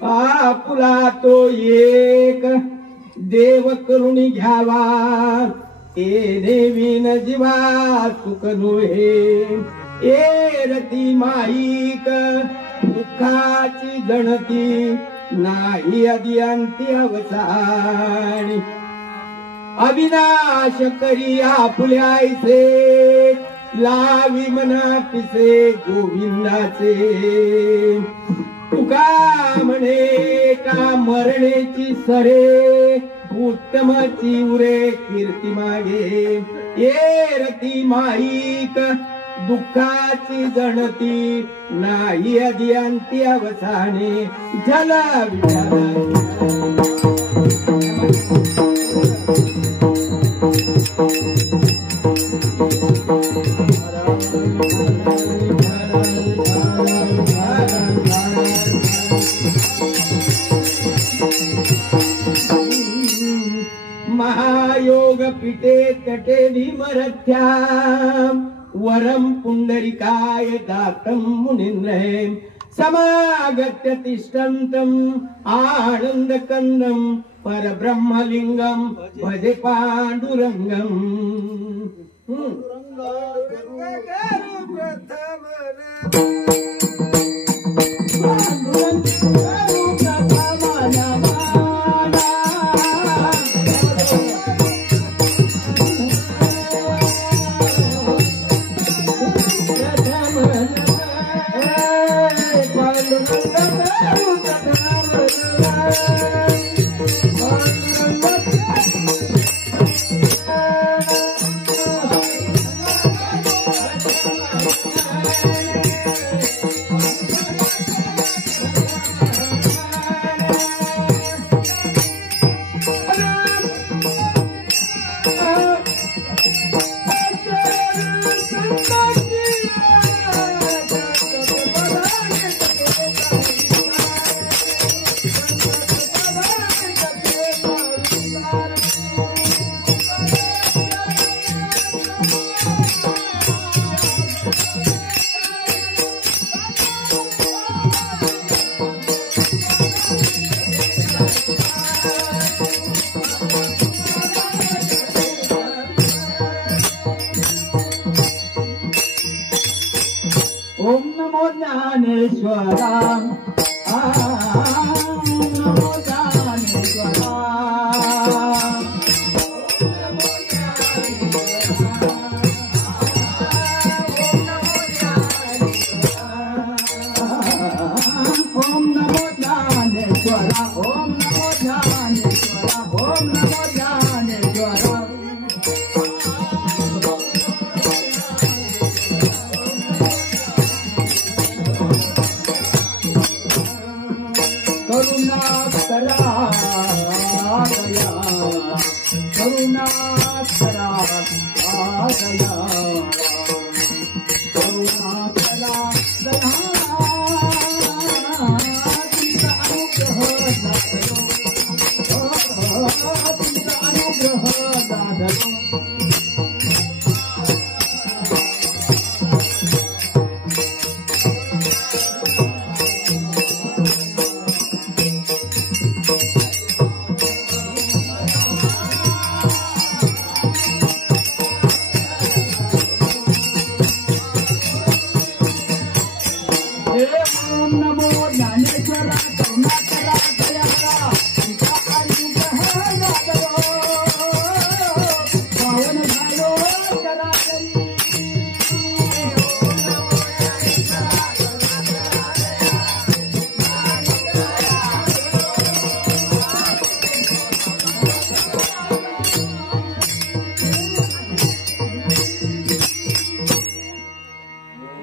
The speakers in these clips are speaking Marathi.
आपुला तो एक देव करुणी घ्यावा ए देवीन जीवा सुखनु हे ए रती माईक दुःखाची जणती नाही अदिअंती अवसानी अविनाश करी आपुल्याचे लावी मना पिसे गोविंदाचे तुका म्हणे का मरणेची सरे उत्तमाची उरे कीर्ती मागे ये रती माईक दुःखाची जणती नाही अदिअंती अवसाने झाला महायोग पिटे तटे भीमरथ्या वरम पुंडरिकाय दातम मुनिन्द्रहे समागत्य तिष्ठन्तम आनंद कंदम परब्रह्मलिंगम भजे पांडुरंगम ओम नमो ज्ञानेश्वरा नमो ज्ञानेश्वरा ओम नमो ज्ञानेश्वरा ओम नमो ज्ञानेश्वरा ओम नमो ज्ञानेश्वरा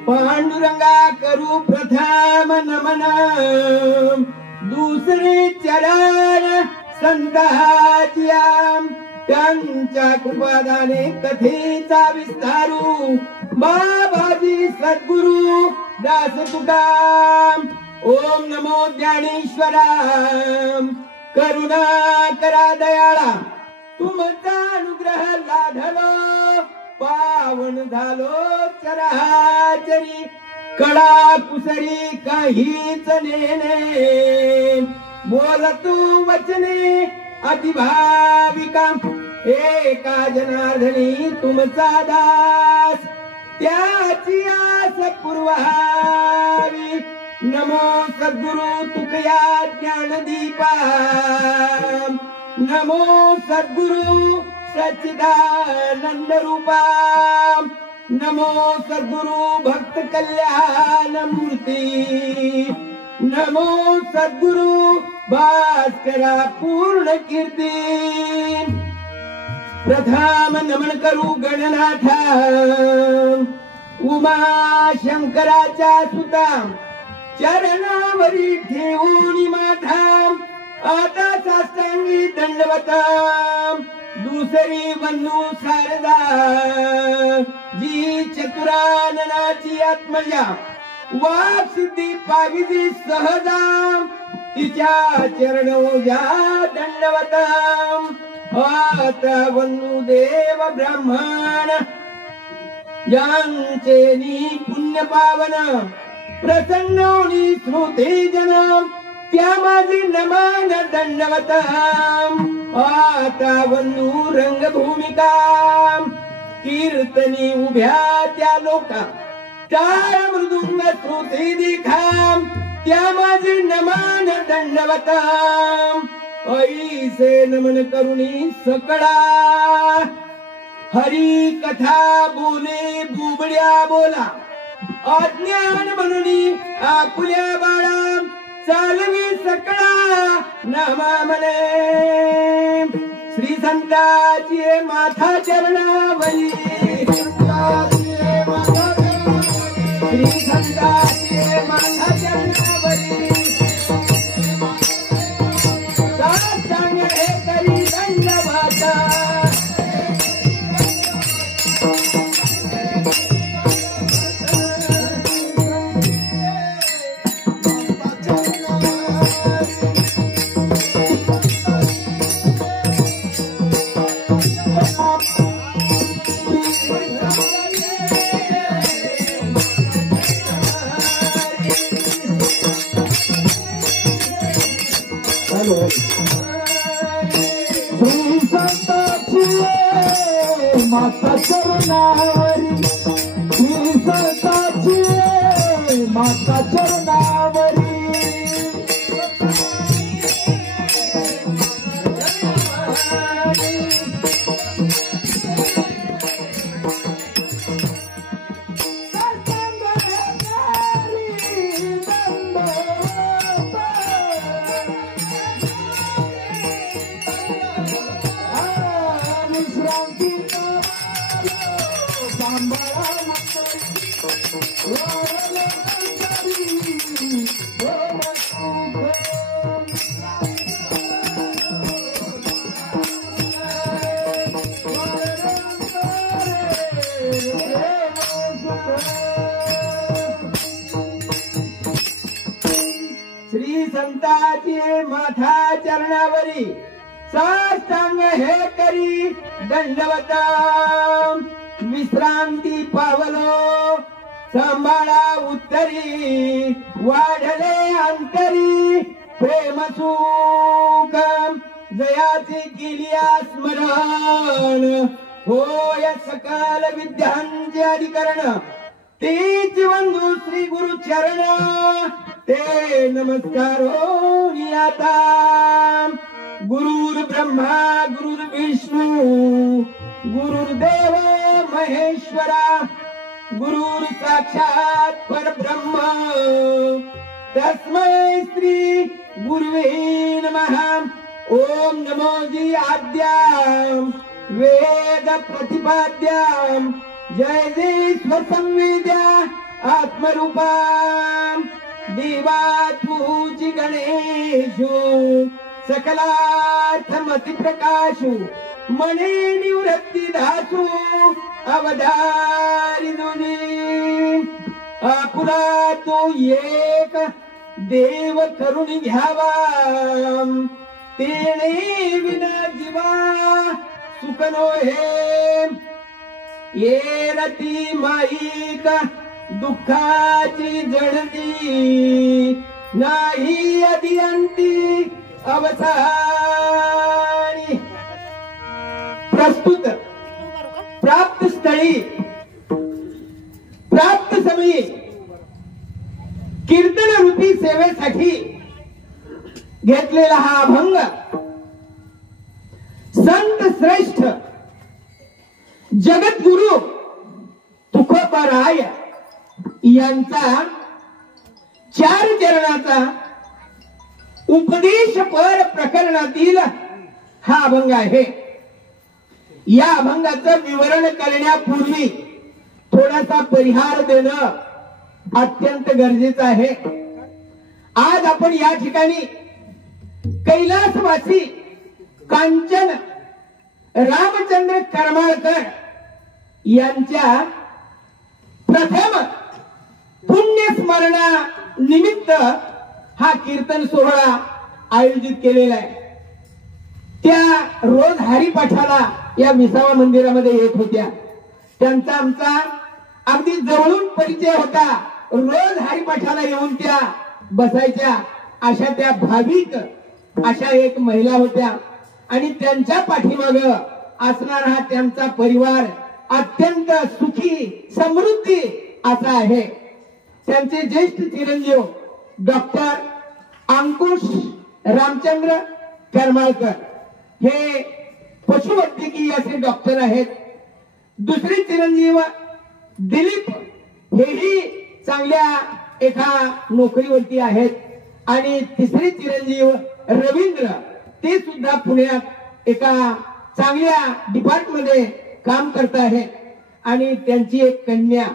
पांडुरंगा करू प्रथम नमन, दुसरे चरण संतांच्या, त्यांच्या कृपादाने कथेचा विस्तारू, बाबाजी सद्गुरु दास तुका. ओम नमो ज्ञानेश्वरा, करुणा करा दयाळा, तुमचा अनुग्रह लाधलो, पावन झालो चराचरी, कडा कुसरी काहीच नेने, बोलतू वचने अतिभाविका, एका जनार्दनी तुमचा दास, त्याची आस पुरवावी. नमो सद्गुरु तुकया ज्ञानदीपा, नमो सद्गुरु सच्चिदानंद रूपा, नमो सद्गुरु भक्त कल्याण मूर्ती, नमो सद्गुरु भास्करा पूर्ण कीर्ती. प्रथम नमन करू गणनाथा, उमा शंकराच्या सुता, चरणावरी ठेवून माथा, आता साष्टांगी दंडवत. दुसरी बंधू शारदा, जी चतुराननाची आत्मजा, वाक सिद्धी पाविजी सहजा, तिच्या चरणोजा दंडवत. आता बंधू देव ब्राह्मण, ज्यांचे नी पुण्य पावन, प्रसन्न होनी श्रोते जन, त्या माझी नमन दंडवत. आता बंधू रंगभूमिका, कीर्तनी उभ्या त्या लोका, टाळ मृदुंग श्रोते देखा, त्या माझी नमन दंडवत. ऐसे नमन करुणी सकळा, हरी कथा बोले बुबड्या बोला, अज्ञान म्हणून आपुल्या बाळा, चालवी सकळा नामा म्हणे. श्री संताची माथा चरणावरी, श्री संताची माथा चरणावरी, साष्टांग हे करी दंडवत. श्री संताची माता चरणावरी, श्री संताची माता चरणावरी, श्री संताची माथा चरणावरी, साष्टांग हे करी दंडवत. विश्रांती पावलो सांभाळा उत्तरी, वाढले अंतरी प्रेम सुख, जयाची केली स्मरण, होय सकल विद्यांचे अधिकरण. तीच बंधू श्री गुरु चरण, ते नमस्कारो नियाता. गुरुर् ब्रह्मा गुरुर्विष्णू गुरुर्देव महेश्वरा, गुरुर् साक्षात परब्रह्म, तस्मै श्री गुरुवे नमः. ओम नमो जी आद्याम वेद प्रतिपाद्याम, जय जय स्वसंवेद्या आत्मरूपा देवा तूची गणेशु सकलार्थमति प्रकाशु मने निवृत्ती दासु अवधारी दुनी आपुला तो एक देव करुणी घ्यावा तेने विना जीवा सुखनो हे ये रती माईक दुःखाची जडती नाही अदियंती अवसानी प्रस्तुत प्राप्त स्थळी प्राप्त समयी कीर्तन रूपी सेवेसाठी घेतलेला हा अभंग संत श्रेष्ठ जगद्गुरु तुकोबाराय यांचा 4 चरणाचा उपदेशपर प्रकरणातील हा अभंग आहे. या अभंगाचं विवरण करण्यापूर्वी थोडासा परिहार देणं अत्यंत गरजेचं आहे. आज आपण या ठिकाणी कैलासवासी कांचन रामचंद्र करमाळकर यांच्या प्रथम पुण्यस्मरणा निमित्त हा कीर्तन सोहळा आयोजित केलेला आहे. त्या रोज हरिपाठाला या विसावा मंदिरामध्ये येत होत्या. त्यांचा आमचा अगदी जवळून परिचय होता. रोज हरिपाठाला येऊन त्या बसायच्या. अशा त्या भाविक अशा एक महिला होत्या आणि त्यांच्या पाठीमाग असणारा हा त्यांचा परिवार अत्यंत सुखी समृद्धी असा आहे. त्यांचे ज्येष्ठ चिरंजीव डॉक्टर अंकुश रामचंद्र करमाळकर हे पशुवैद्यकीय असे डॉक्टर आहेत. दुसरे चिरंजीव दिलीप हेही चांगल्या एका नोकरीवरती आहेत आणि तिसरे चिरंजीव रवींद्र ते सुद्धा पुण्यात एका चांगल्या डिपार्टमेंटमध्ये काम करत आहेत आणि त्यांची एक कन्या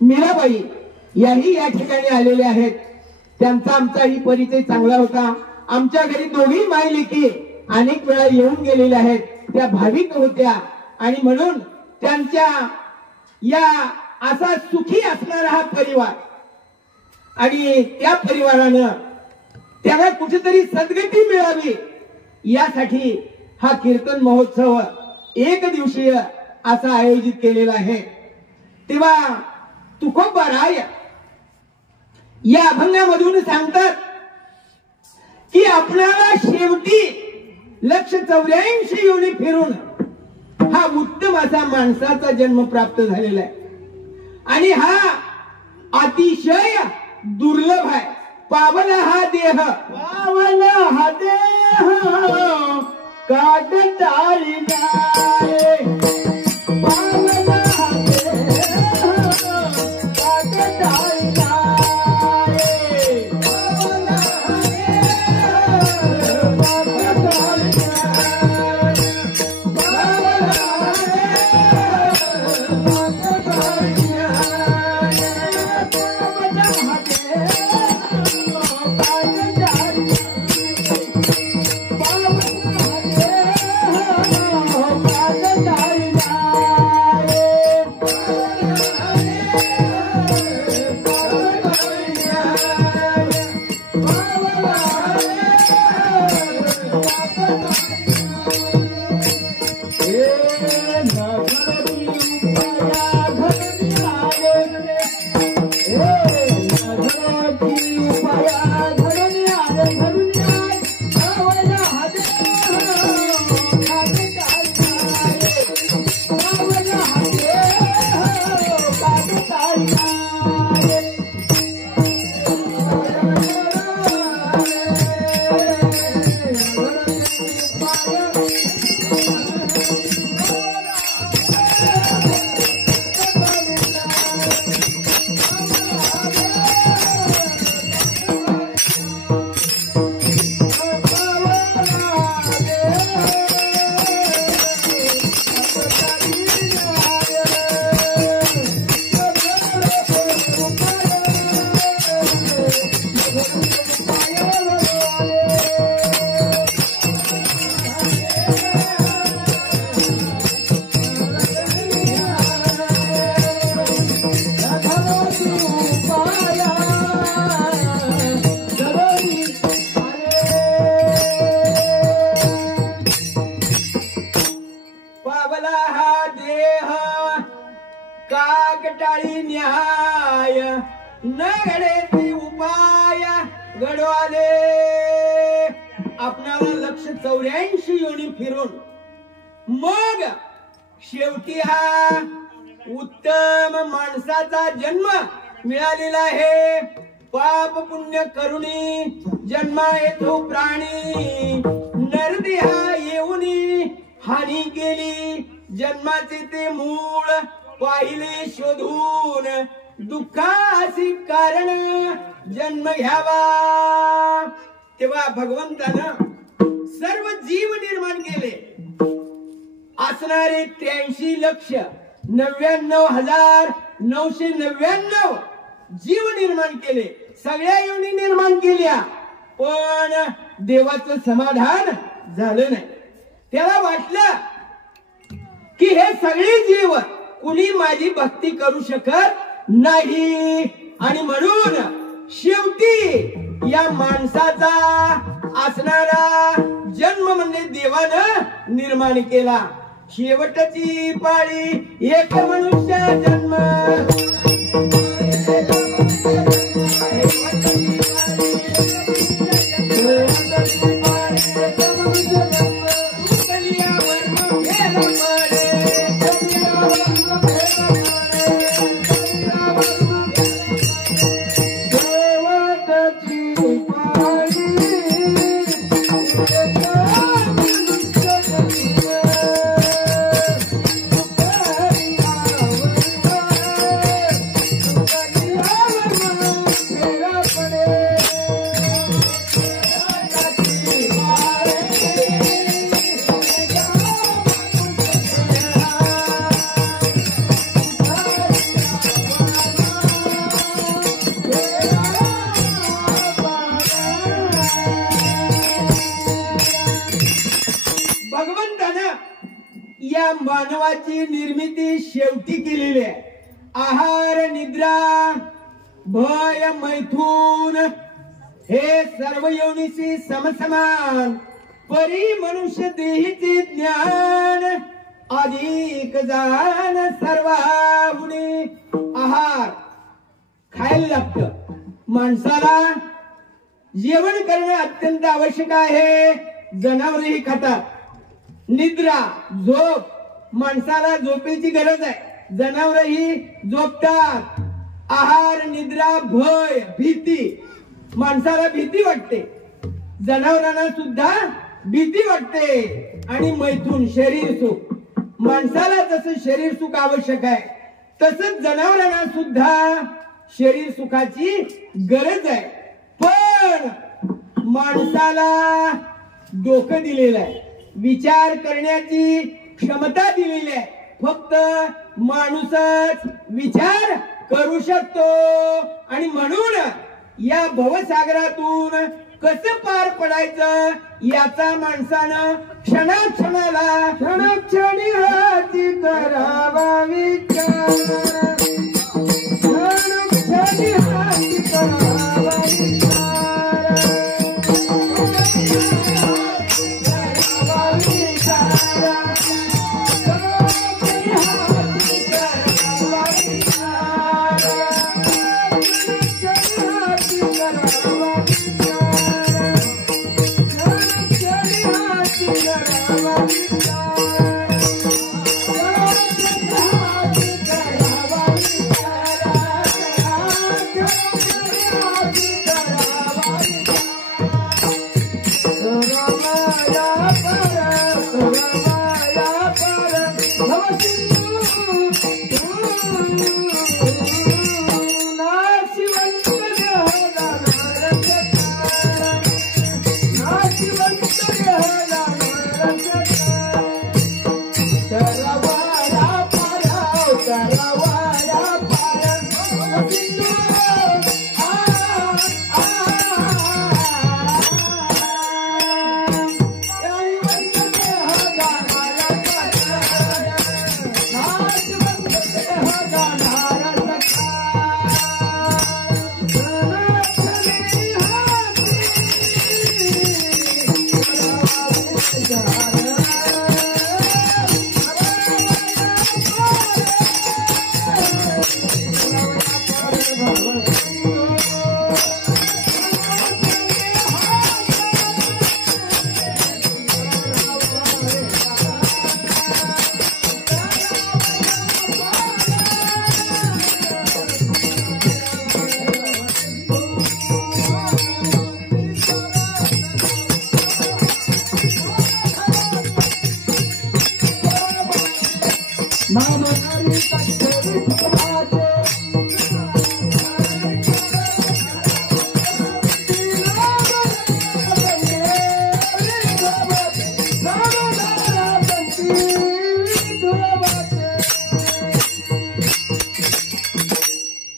मीराबाई याही या ठिकाणी आलेल्या आहेत. त्यांचा आमचाही परिचय चांगला होता. आमच्या घरी दोघी मायलेकी अनेक वेळा येऊन गेलेल्या आहेत. त्या भाविक होत्या आणि म्हणून त्यांच्या या असा सुखी असणारा हा परिवार आणि त्या परिवारानं त्याला कुठेतरी सद्गती मिळावी यासाठी हा कीर्तन महोत्सव 1 दिवसीय असा आयोजित केलेला आहे. तेव्हा तुकोबाराय या अभंगामधून सांगतात की आपल्याला शेवटी 184 योनी फिरून हा उत्तम असा माणसाचा जन्म प्राप्त झालेला आहे आणि हा अतिशय दुर्लभ आहे. पावन हा देह काट टाळी जाय. पावन हा देह काट टाळी जाय. पावन हा देह काट टाळी जाय. पावन हा देह काट टाळी जाय. पावन हा देह एकटाळी न्याय न घडेती उपाय घडवाले आपणाला लक्ष 84 योनी फिरून मग शेवटी हा उत्तम माणसाचा जन्म मिळालेला आहे. पाप पुण्य करुणी जन्मा येतो प्राणी नरदेहा येऊनी हानी केली जन्माचे ते मूळ पाहिले शोधून दुःखासी कारण जन्म घ्यावा. तेव्हा भगवंतानं सर्व जीव निर्माण केले. असणारे 83,99,999 जीव निर्माण केले. सगळ्या योनी निर्माण केल्या पण देवाचं समाधान झालं नाही. त्याला वाटलं की हे सगळे जीव कुणी माझी भक्ती करू शकत नाही आणि म्हणून शेवटी या माणसाचा असणारा जन्म म्हणजे देवानं निर्माण केला. शेवटची पाळी एक मनुष्य जन्म मानवाची निर्मिती शेवटी केलेली आहे. आहार निद्रा भय मैथून हे सर्व योनीशी समसमान परी मनुष्य देहीचे ज्ञान अधिक जाण सर्वाहुनी. आहार खायला लागतं. माणसाला जेवण करणं अत्यंत आवश्यक आहे. जनावरही खातात. निद्रा झोप माणसाला झोपेची गरज आहे. जनावरही झोपतात. आहार निद्रा भय भीती माणसाला भीती वाटते. जनावरांना सुद्धा भीती वाटते. आणि मैथून शरीर सुख माणसाला जसं शरीर सुख आवश्यक आहे तसंच जनावरांना सुद्धा शरीर सुखाची गरज आहे. पण माणसाला डोकं दिलेलं आहे. विचार करण्याची क्षमता दिलेली आहे. फक्त माणूसच विचार करू शकतो. आणि म्हणून या भवसागरातून कसं पार पडायचं याचा माणसानं क्षणाक्षणाला क्षणक्षणी हाती करावा विचार. क्षणक्षणी हाती करावा विचार.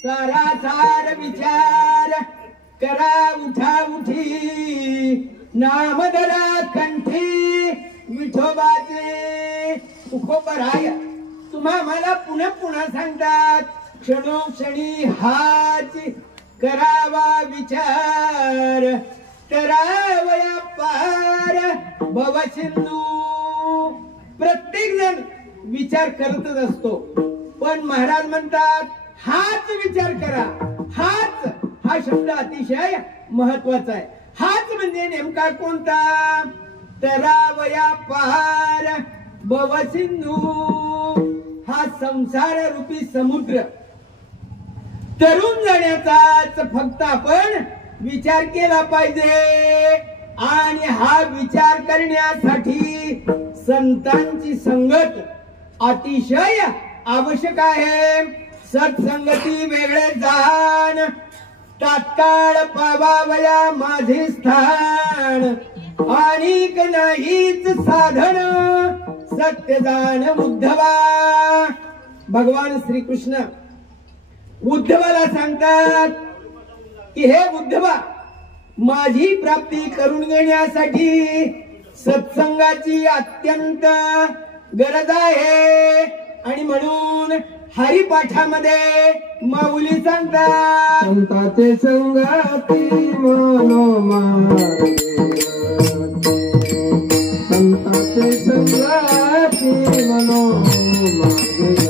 सारासार विचार करा उठा उठी नामधरा कंठी विठोबाचे उखोबराय तुम्हा मला पुन्हा पुन्हा सांगतात क्षणोक्षणी हाच करावा विचार करावया पार भवसिंधू प्रत्येक जण विचार करतच असतो पण महाराज म्हणतात हाच विचार करा हाच हा शब्द अतिशय महत्वाचा आहे हाच म्हणजे नेमका कोणता तरावया पार भवसिंधू हा संसार रूपी समुद्र तरुण जाण्याचाच फक्त आपण विचार केला पाहिजे आणि हा विचार करण्यासाठी संतांची संगत अतिशय आवश्यक आहे सत्संगती वेगळे जाण तात्काळ पावावया माझे स्थान अनेक नाहीच साधन सत्य जाण उद्धवा भगवान श्री कृष्ण उद्धवाला सांगतात की हे उद्धवा माझी प्राप्ती करून घेण्यासाठी सत्संगाची अत्यंत गरज आहे आणि म्हणून हरिपाठामध्ये माऊली सांगतात संताचे संगाती मनोमागे संताचे संगाती मनोमागे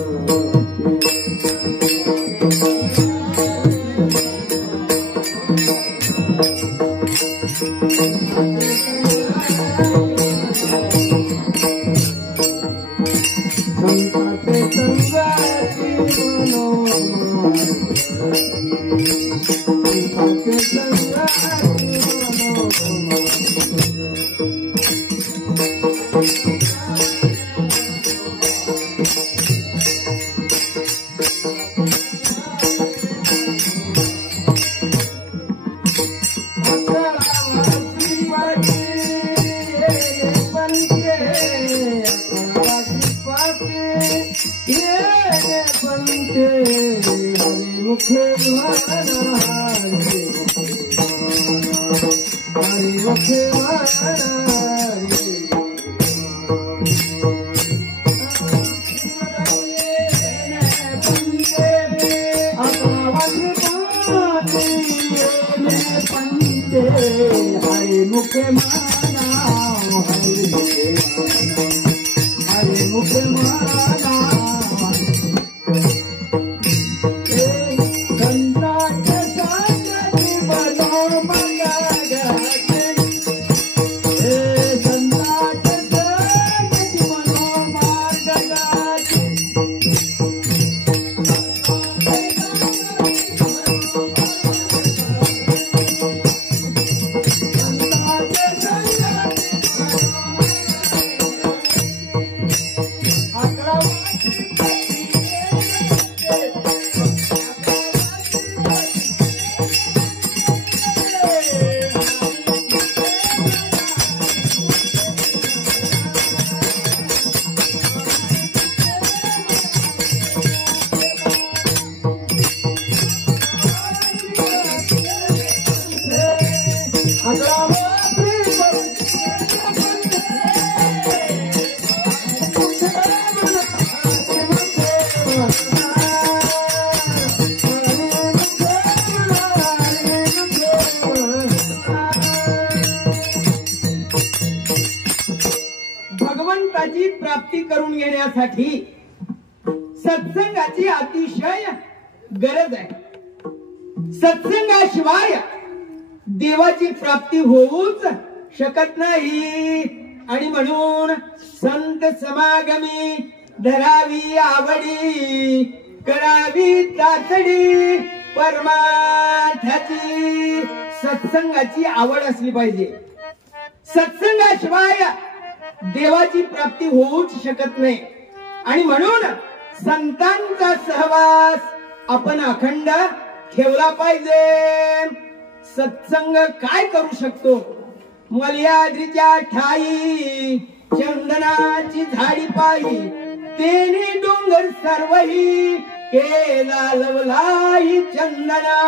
भगवंताची प्राप्ती करून घेण्यासाठी सत्संगाची अतिशय गरज आहे. सत्संगाशिवाय देवाची प्राप्ती होऊच शकत नाही. आणि म्हणून संत समागमी धरावी आवडी, करावी तातडी परमार्थाची. सत्संगाची आवड असली पाहिजे. सत्संगाशिवाय देवाची प्राप्ती होऊच शकत नाही. आणि म्हणून संतांचा सहवास आपण अखंड ठेवला पाहिजे. सत्संग काय करू शकतो? मल्याद्रीच्या ठाई चंदनाची झाडी पायी, तेने डोंगर सर्वही केला लवलाई चंदना.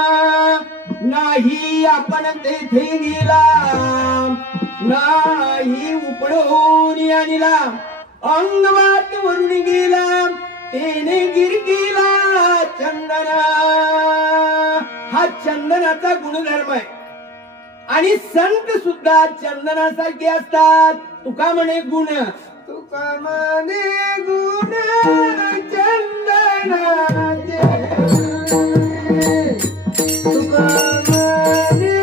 नाही आपण तेथे गेला, नाही उपडून आणला, अंगवात वरून गेला तेने गिरकीला चंदना. हा चंदनाचा गुणधर्म आहे. आणि संत सुद्धा चंदनासारखे असतात. तुका म्हणे गुण, तुका म्हणे गुण चंदनाचे, तुका म्हणे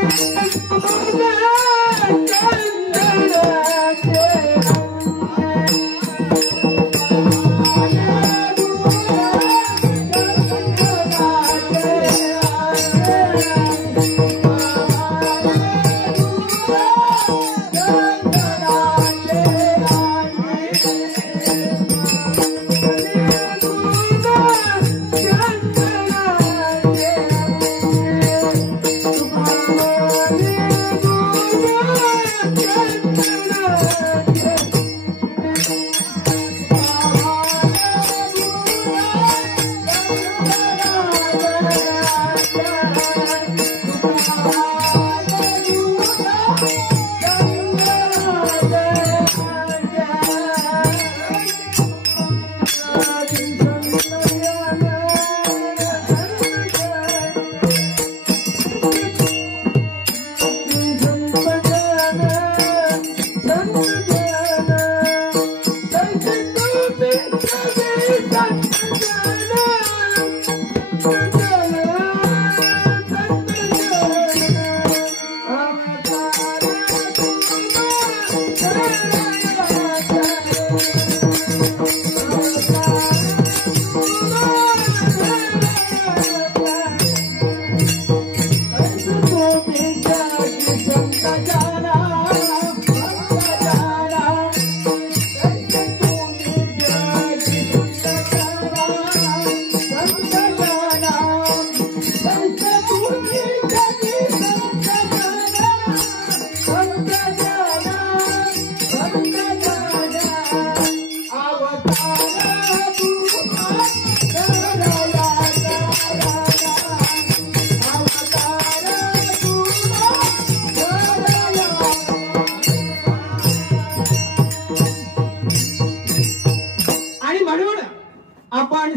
गुण चंदनाचे.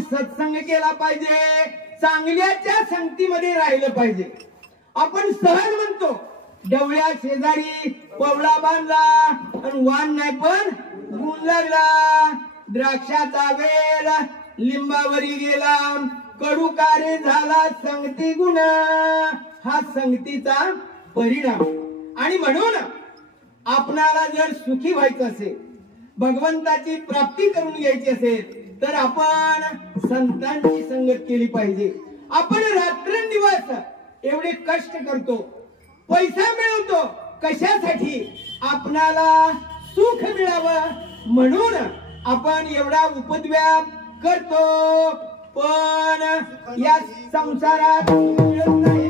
सत्संग केला पाहिजे. चांगल्याच्या संगतीमध्ये राहिलं पाहिजे. आपण सहज म्हणतो डवळ्या शेजारी पवळा बांधला आणि वाण नाही पण गुण लागला. द्राक्षाचा वेल लिंबावरी गेला, कडू कार्य झाला संगती गुण. हा संगतीचा परिणाम. आणि म्हणून आपणाला जर सुखी व्हायचं असेल, भगवंताची प्राप्ती करून घ्यायची असेल तर आपण संतांची संगत केली पाहिजे. आपण रात्रंदिवस एवढे कष्ट करतो, पैसा मिळवतो कशासाठी? आपणाला सुख मिळावं म्हणून आपण एवढा उपद्व्याप करतो. पण या संसारात मिळत नाही.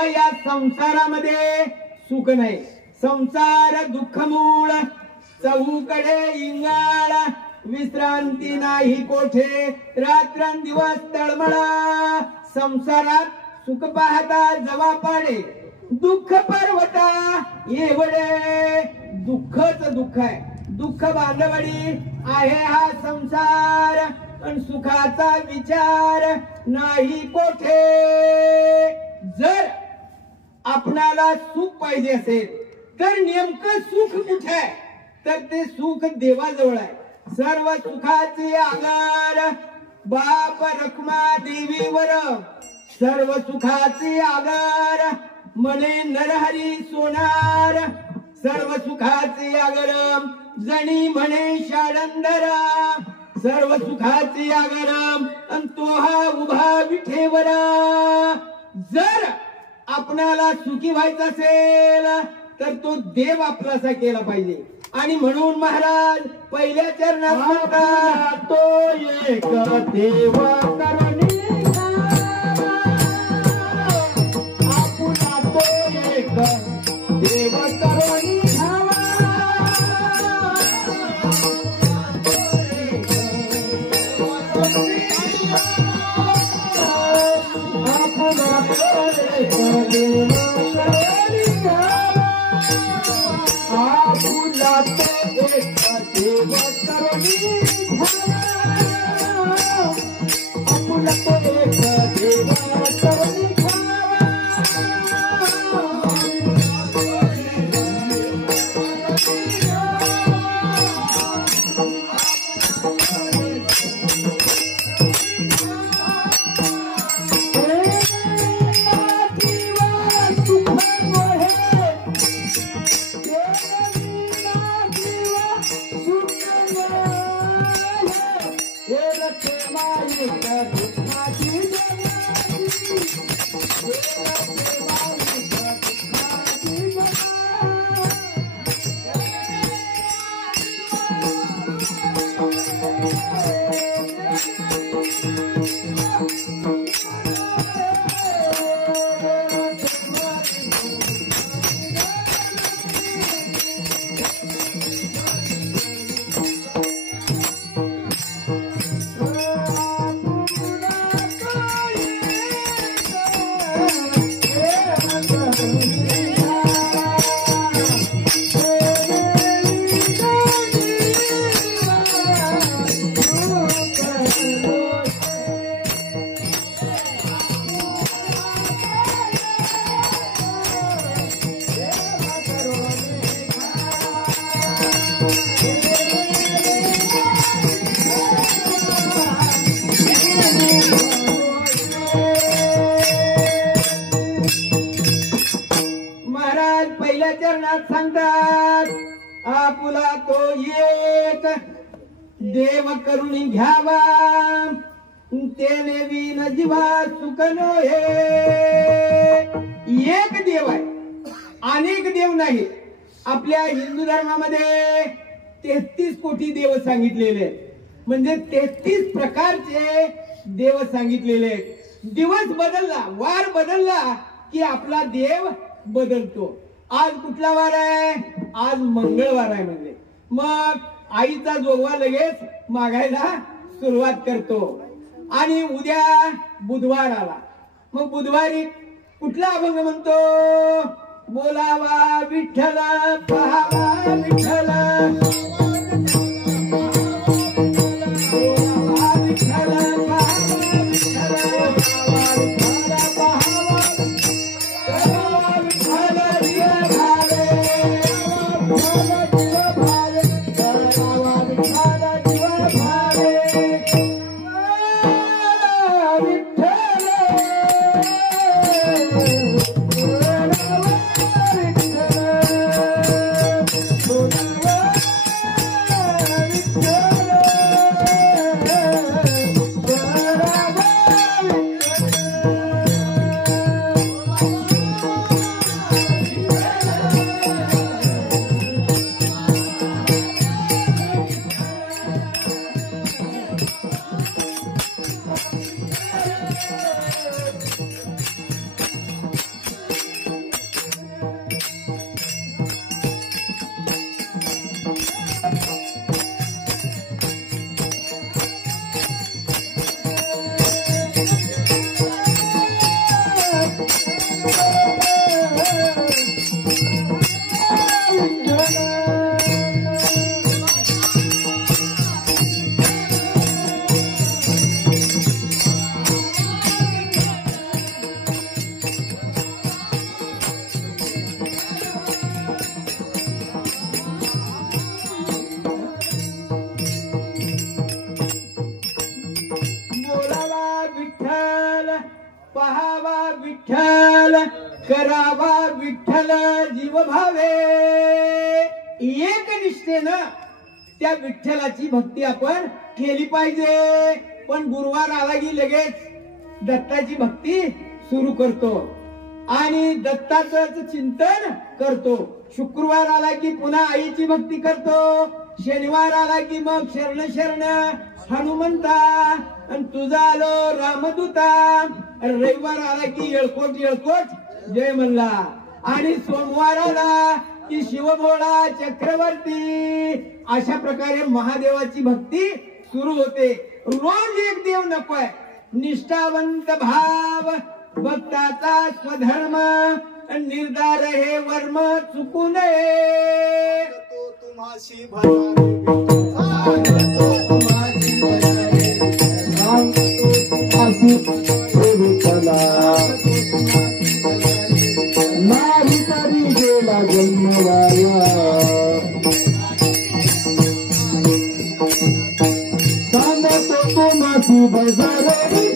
तेव्हा या संसारामध्ये सुख नाही. संसार दुःख मूळ, चहूकडे इंगाळ, विश्रांती नाही कोठे, रात्रंदिवस तळमळा. संसारात सुख पाहता जवा पाडे, दुःख पर्वता एवढे. दुःखच दुःख आहे, दुःख बांधवडी आहे हा संसार, पण सुखाचा विचार नाही कोठे. जर आपणाला सुख पाहिजे असेल तर नेमकं सुख कुठे आहे, तर ते सुख देवाजवळ आहे. सर्व सुखाचे आधार बाप रखमा देवीवर, सर्व सुखाचे आधार म्हणे नरहरी सोनार. सर्व सुखाचे आगरम जणी म्हणे शाळंदरा, सर्व सुखाचे आगरम अन तो हा उभा विठेवरा. जर आपणाला सुखी व्हायचं असेल तर तो देव आपलासा केला पाहिजे. आणि म्हणून महाराज पहिल्या चरणात म्हणतात, तो एक देव करणी आपुला, तो एक देव करणी सांगतात, आपुला तो एक देव करून घ्यावा, तेने विन जीवा सुख नोहे. एक देव आहे, अनेक देव नाही. आपल्या हिंदू धर्मामध्ये 33 कोटी देव सांगितलेले आहेत. म्हणजे 33 प्रकारचे देव सांगितलेले आहेत. दिवस बदलला, वार बदलला की आपला देव बदलतो. आज कुठला वार आहे? आज मंगळवार आहे. म्हणजे मग आईचा जोगवा लगेच मागायला सुरुवात करतो. आणि उद्या बुधवार आला, मग बुधवारी कुठला अभंग म्हणतो? बोलावा विठ्ठला, पहावा विठ्ठला, बोलावा विठ्ठला, पहावा विठ्ठला, पहावा विठ्ठला, दिवा भावे, विठ्ठला दिवा भावे, करावा विठ्ठला दिवा भावे. विठ्ठल, पहावा विठ्ठल, करावा विठ्ठल जीव भावे. एक निष्ठेनं त्या विठ्ठलाची भक्ती आपण केली पाहिजे. पण गुरुवार आला की लगेच दत्ताची भक्ती सुरू करतो आणि दत्ताचं चिंतन करतो. शुक्रवार आला की पुन्हा आईची भक्ती करतो. शनिवार आला की मग शरण शरण हनुमंता, आणि तुझा आलो रामदूता. रविवार आला की येळकोट येळकोट जय मल्ला, आणि सोमवार आला की शिवभोळा चक्रवर्ती. अशा प्रकारे महादेवाची भक्ती सुरू होते. रोज एक देव नकोय. निष्ठावंत भाव भक्ताचा स्वधर्म, निर्धार हे वर्म चुकू नये. तुम्हाशी नाही तरी गेला जन्मवाया, सांगतो तुम्हाशी बजारे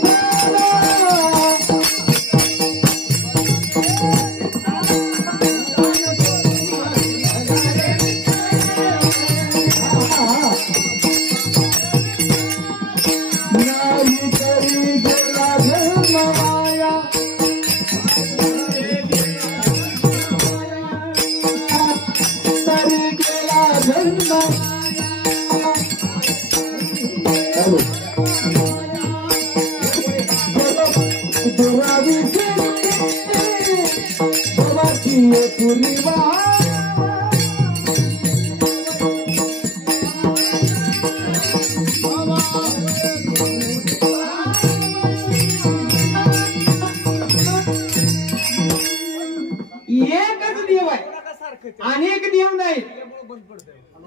एकच देव आहे, अनेक देव नाही.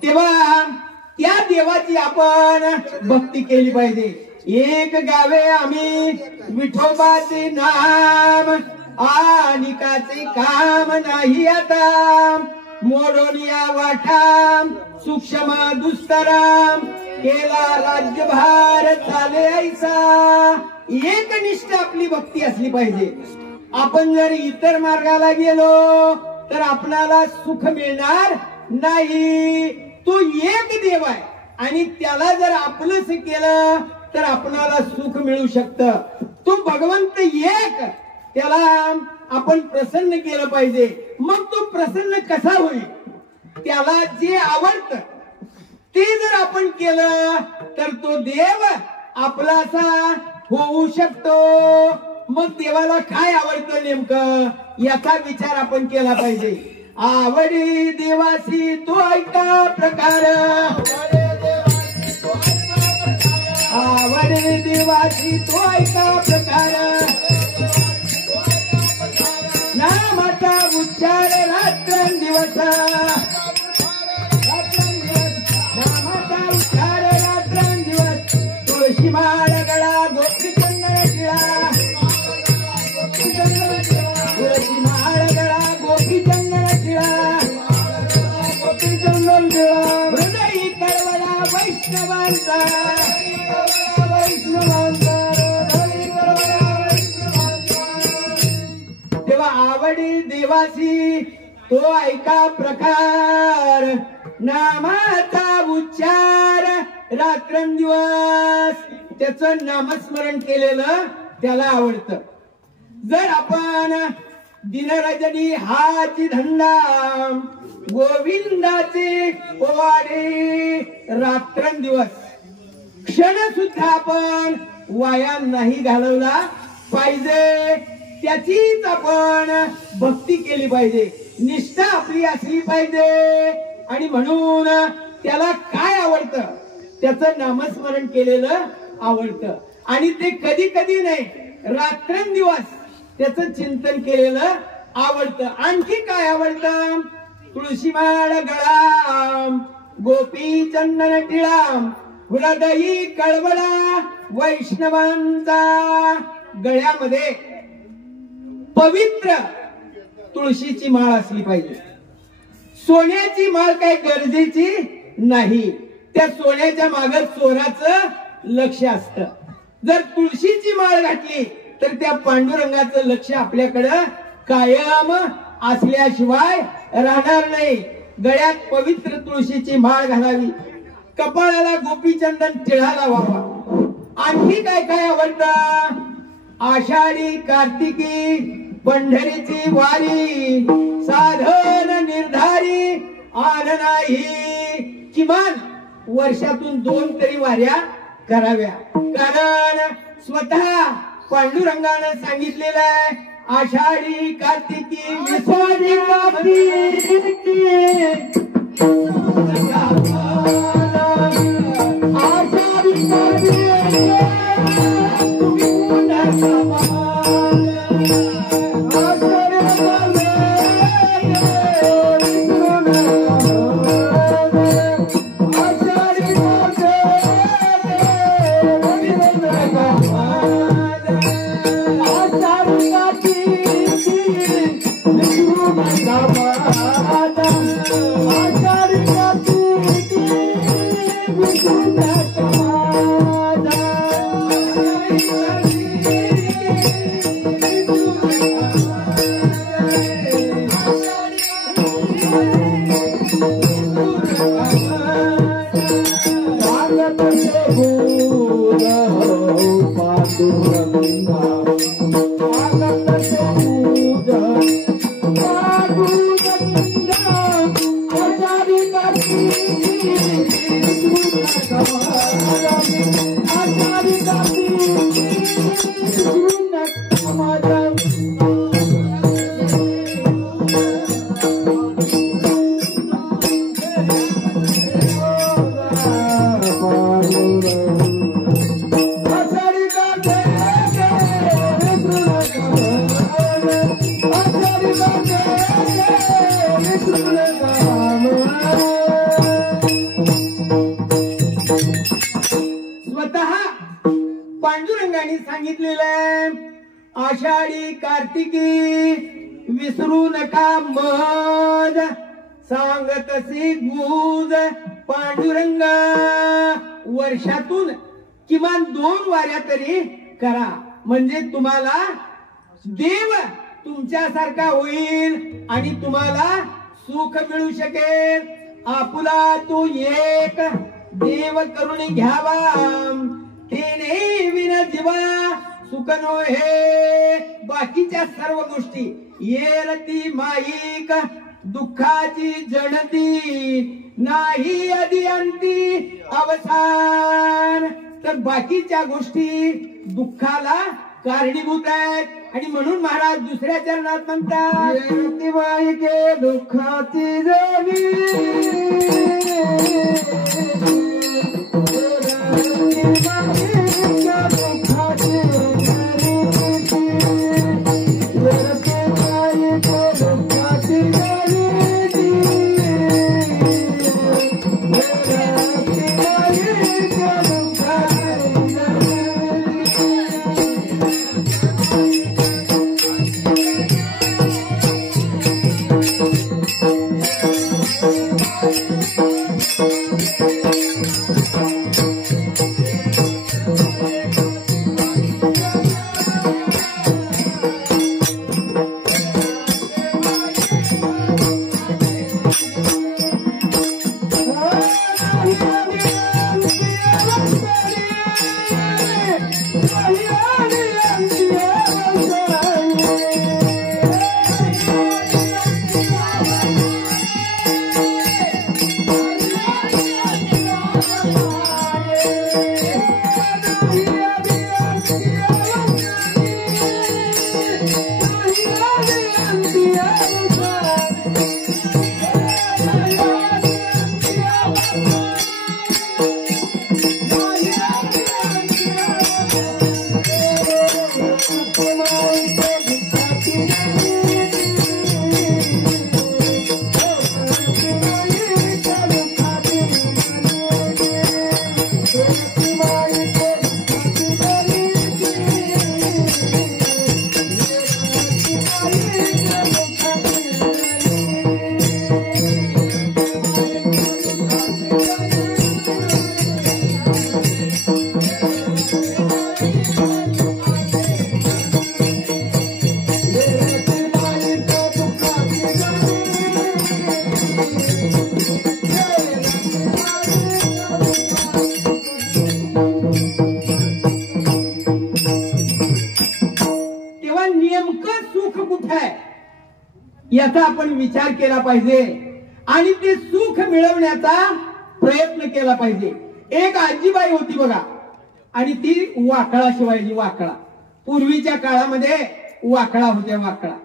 तेव्हा त्या देवाची आपण भक्ती केली पाहिजे. एक गावे आम्ही विठोबाचे नाम, आनिकाचे काम नाही आता. मोडोनिया वाठाम सूक्ष्म दुस्तराम, केला राज्यभार चाले ऐसा. एकनिष्ठ आपली भक्ती असली पाहिजे. आपण जर इतर मार्गाला गेलो तर आपणाला सुख मिळणार नाही. तो एक देव आहे आणि त्याला जर आपलंच केलं तर आपणाला सुख मिळू शकतं. तो भगवंत एक, त्याला आपण प्रसन्न केलं पाहिजे. मग तो प्रसन्न कसा होईल? त्याला जे आवडतं ते जर आपण केलं तर तो देव आपलासा होऊ शकतो. मग देवाला काय आवडतं नेमकं याचा विचार आपण केला पाहिजे. आवडी देवासी तो ऐका प्रकार, आवडी देवासी तो ऐका प्रकार. नामाचा उच्चार रात्रंदिवस, नामाचा उच्चार रात्रंदिवस. तुळशी माळ गळा गोपी चंदन टिळा, तुळशी माळ गळा गोपी चंदन टिळा, गोपी चंदन टिळा. हृदयी कळवळा वैष्णवांचा, वैष्णवांचा. तेव्हा आवडी देवासी तो ऐका प्रकार. नामाचा उच्चार रात्रंदिवस, त्याचं नामस्मरण केलेलं त्याला आवडतं. जर आपण दिनरजनी हाची धंदा, गोविंदाचे पोवाडे रात्रंदिवस, क्षण सुद्धा आपण वाया नाही घालवला पाहिजे. त्याचीच आपण भक्ती केली पाहिजे. निष्ठा आपली असली पाहिजे. आणि म्हणून त्याला काय आवडतं? त्याचं नामस्मरण केलेलं आवडतं. आणि ते कधी कधी नाही, रात्रंदिवस त्याचं चिंतन केलेलं आवडतं. आणखी काय आवडतं? तुळशी माळ गळाम, गोपी चंदन टिळाम, हृदयी कळवळा वैष्णवांचा. गळ्यामध्ये पवित्र तुळशीची माळ असली पाहिजे. सोन्याची माळ काय गरजेची नाही. त्या सोन्याच्या मागे चोराचं लक्ष असतं. जर तुळशीची माळ घातली तर त्या पांडुरंगाचं लक्ष आपल्याकडं कायम असल्याशिवाय राहणार नाही. गळ्यात पवित्र तुळशीची माळ घालावी, कपाळाला गोपीचंदन टिळा लावावा. आणखी काय काय आवडतं? आषाढी कार्तिकी पंढरीची वारी, साधन निर्धारी आन नाही. किमान वर्षातून 2 तरी वाऱ्या कराव्या. कारण स्वतः पांडुरंगानं सांगितलेलं आहे, आषाढी कार्तिकी विश्वाची पांडुरंगाने सांगितलेलं आहे, आषाढी कार्तिकी विसरू नका मज, सांगतसे गुज. पांडुरंग वर्षातून किमान 2 वाऱ्या तरी करा, म्हणजे तुम्हाला देव तुमच्यासारखा होईल आणि तुम्हाला सुख मिळू शकेल. आपुला तू एक देव करून घ्यावा, तेने विन जीवा सुख नो हे. बाकीच्या सर्व गोष्टी येल ती माईक, दुःखाची जनती नाही आदी अंती अवसान. तर बाकीच्या गोष्टी दुःखाला कारणीभूत आहेत आणि म्हणून महाराज दुसऱ्या चरणात म्हणतात, येती माईके दुःखाची जणी याचा आपण विचार केला पाहिजे आणि ते सुख मिळवण्याचा प्रयत्न केला पाहिजे. एक आजीबाई होती बघा, आणि ती वाकळा शिवायची. वाकळा पूर्वीच्या काळामध्ये वाकळा होत्या. वाकळा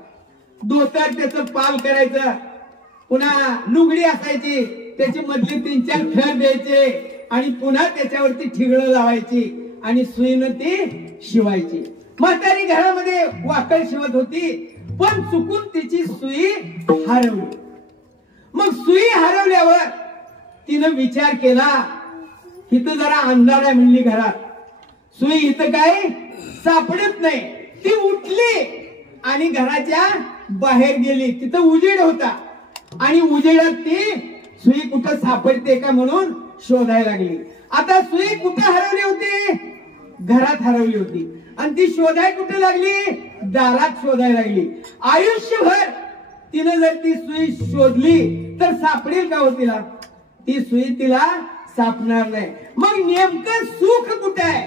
धोतर त्याचं पाल करायचं, पुन्हा लुगडी असायची, त्याची मधली 3-4 थर द्यायचे आणि पुन्हा त्याच्यावरती ठिगळं लावायची आणि सुईनं ती शिवायची. म्हातारी घरामध्ये वाकळ शिवत होती, पण चुकून तिची सुई हरवली. मग सुई हरवल्यावर तिनं विचार केला, इथं जरा अंधार आहे म्हणली घरात, सुई इथं काय सापडत नाही. ती उठली आणि घराच्या बाहेर गेली. तिथं उजेड होता आणि उजेडात ती सुई कुठं सापडते का म्हणून शोधायला लागली. आता सुई कुठं हरवली होती? घरात हरवली होती. आणि ती शोधाय कुठे लागली? दारात शोधायला लागली. आयुष्यभर तिनं जर ती सुई शोधली तर सापडेल का हो तिला? ती सुई तिला सापणार नाही. मग नेमकं सुख कुठे आहे?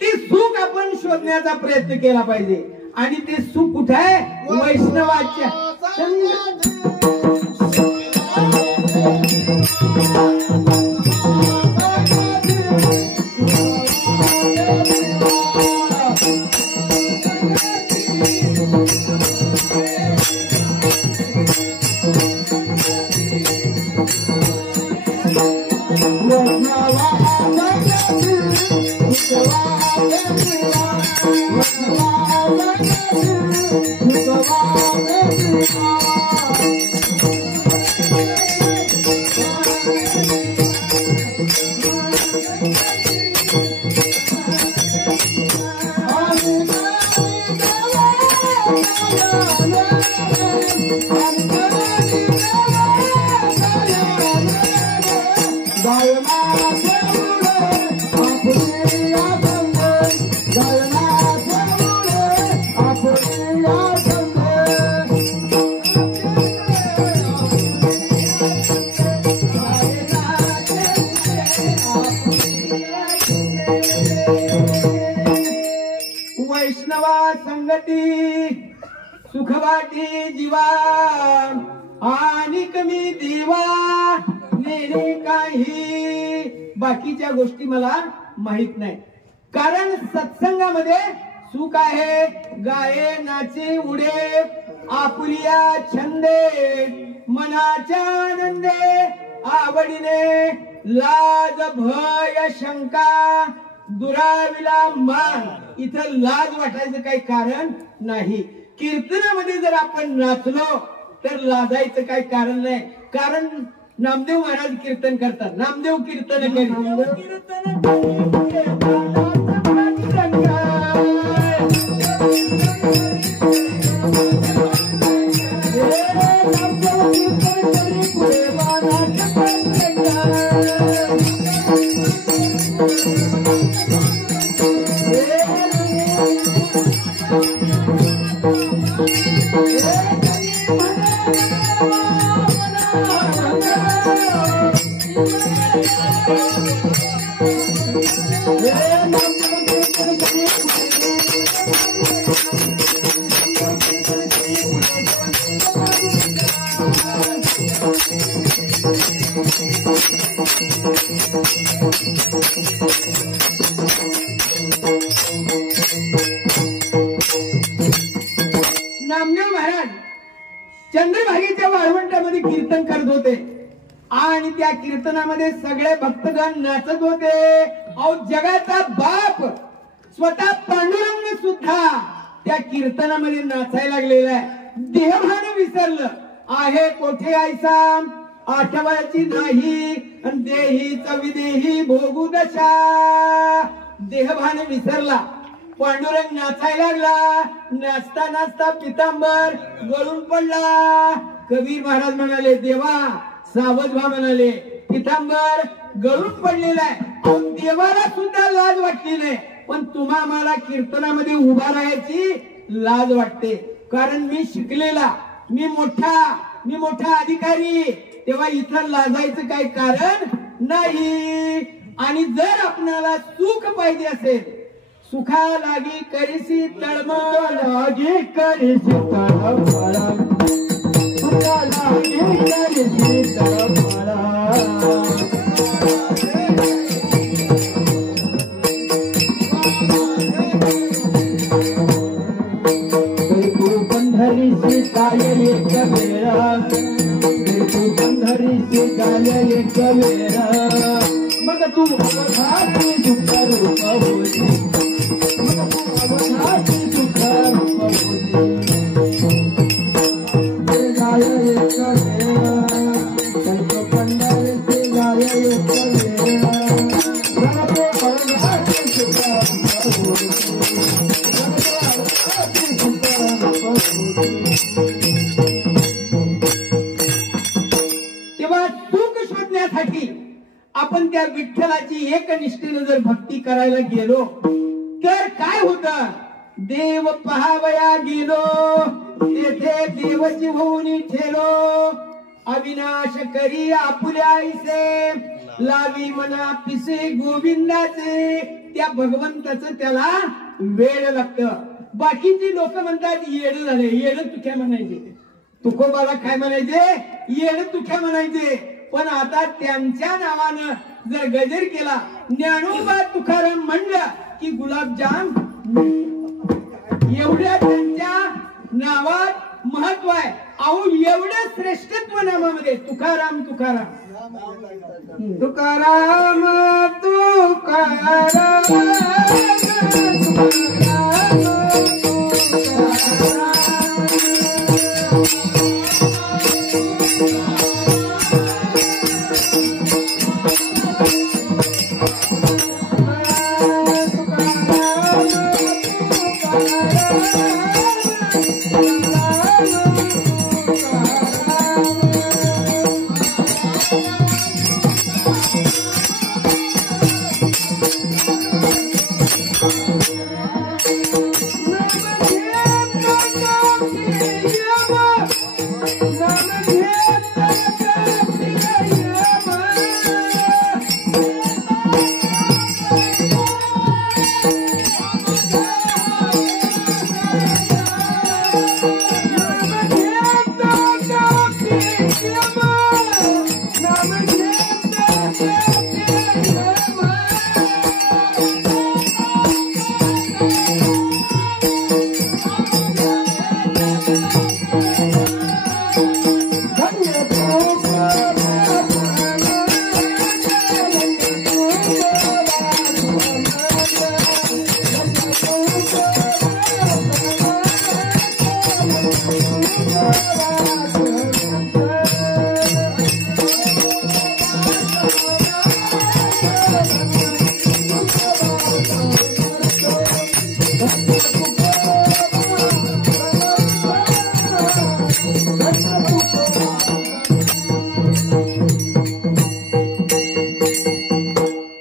ते सुख आपण शोधण्याचा प्रयत्न केला पाहिजे. आणि ते सुख कुठे आहे? वैष्णवाच्या वैष्णवा संगती सुखवाटी जीवा आणि कमी देवा नेणे काही. बाकीच्या गोष्टी मला माहित नाही, कारण सत्संगामध्ये सुख आहे. गाये नाचे उडे आपुलिया छंदे मनाच्या आनंदे आवडीने लाज भय शंका दुराविला मान. इथं लाज वाटायचं काही कारण नाही. कीर्तनामध्ये जर आपण नाचलो तर लाजायचं काही कारण नाही, कारण नामदेव महाराज कीर्तन करतात. नामदेव कीर्तन नामदेव महाराज चंद्रभागेच्या वाळवंटामध्ये कीर्तन करत होते आणि त्या कीर्तनामध्ये सगळे भक्तगण नाचत होते. अहो जगाचा बाप स्वतः पांडुरंग सुद्धा त्या कीर्तनामध्ये नाचायला लागलेला आहे. देहभान विसरलं आहे कोठे आयसा आठवायची नाही देहीच विदेही भोगू दशा. देहभान विसरला, पांडुरंग नाचायला लागला. नाचता नाचता पितांबर गळून पडला. कबीर महाराज म्हणाले देवा सावध व्हा म्हणाले, पितांबर गळून पडलेला आहे. देवाला सुद्धा लाज वाटली नाही, पण तुम्हा मला कीर्तनामध्ये उभा राहायची लाज वाटते, कारण मी शिकलेला, मी मोठा अधिकारी, तेव्हा इथं लाजायचं काही कारण नाही. आणि जर आपणाला सुख पाहिजे असेल, सुखा लागी करीसी तळमळ, लागी करीसी तळमळ अवघाती दुःख रूप होती अवघाती दुःख रूप होती गाय एक वेळा संत पंढरीचे गाय एक वेळा जातो अवघाती दुःख रूप होती अवघाती दुःख रूप होती. तेव्हा सुख शोधण्यासाठी आपण त्या विठ्ठलाची एकनिष्ठेने जर भक्ती करायला गेलो तर काय होत? देव पहावया गेलो तेथे देवची होऊनी ठेलो अविनाश करी आपुल्या आईसे लावी मना पिसे गोविंदाचे. त्या भगवंताचं त्याला वेळ लागतं. बाकीची लोक म्हणतात येड झाले, येड तुक्या म्हणायचे, तुकोबाला काय म्हणायचे? येड तुक्या म्हणायचे. पण आता त्यांच्या नावानं जर गजर केला, ज्ञानोबा तुकाराम म्हणलं की गुलाबजाम, एवढ्या त्यांच्या नावात महत्व आहे. अहो एवढं श्रेष्ठत्व नामामध्ये तुकाराम तुकाराम तुकाराम तुकाराम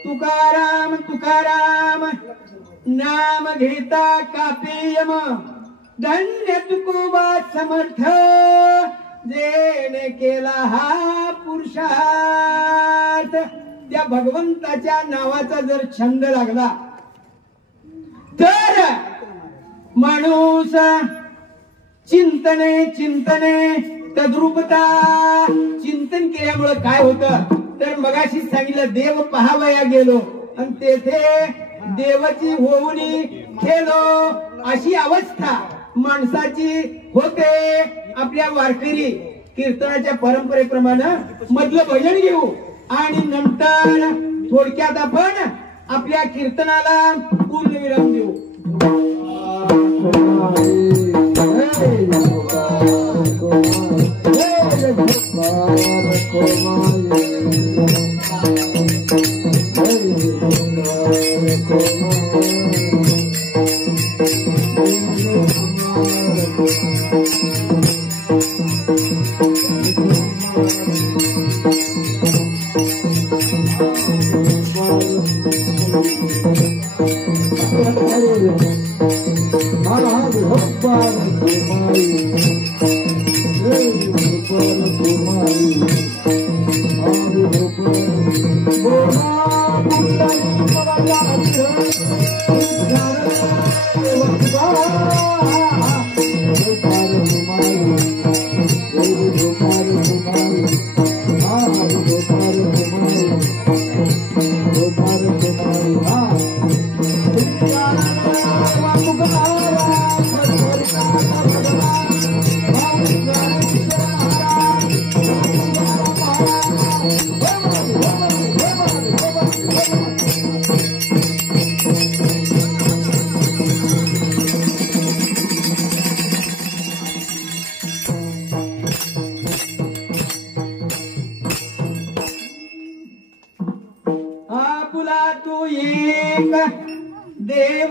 तुकाराम तुकाराम नाम घेता कापेयम धन्य तुकोबा समर्थ जेने केला हा पुरुषार्थ. त्या भगवंताच्या नावाचा जर छंद लागला तर माणूस चिंतने चिंतने तद्रूपता. चिंतन केल्यामुळे काय होतं तर मगाशी सांगितलं देव पहावया गेलो आणि तेथे देवाची होऊनी खेलो. अशी अवस्था माणसाची होते. आपल्या वारकरी कीर्तनाच्या परंपरेप्रमाणे मधलं भजन घेऊ आणि नंतर थोडक्यात आपण आपल्या कीर्तनाला पूर्णविराम देऊ.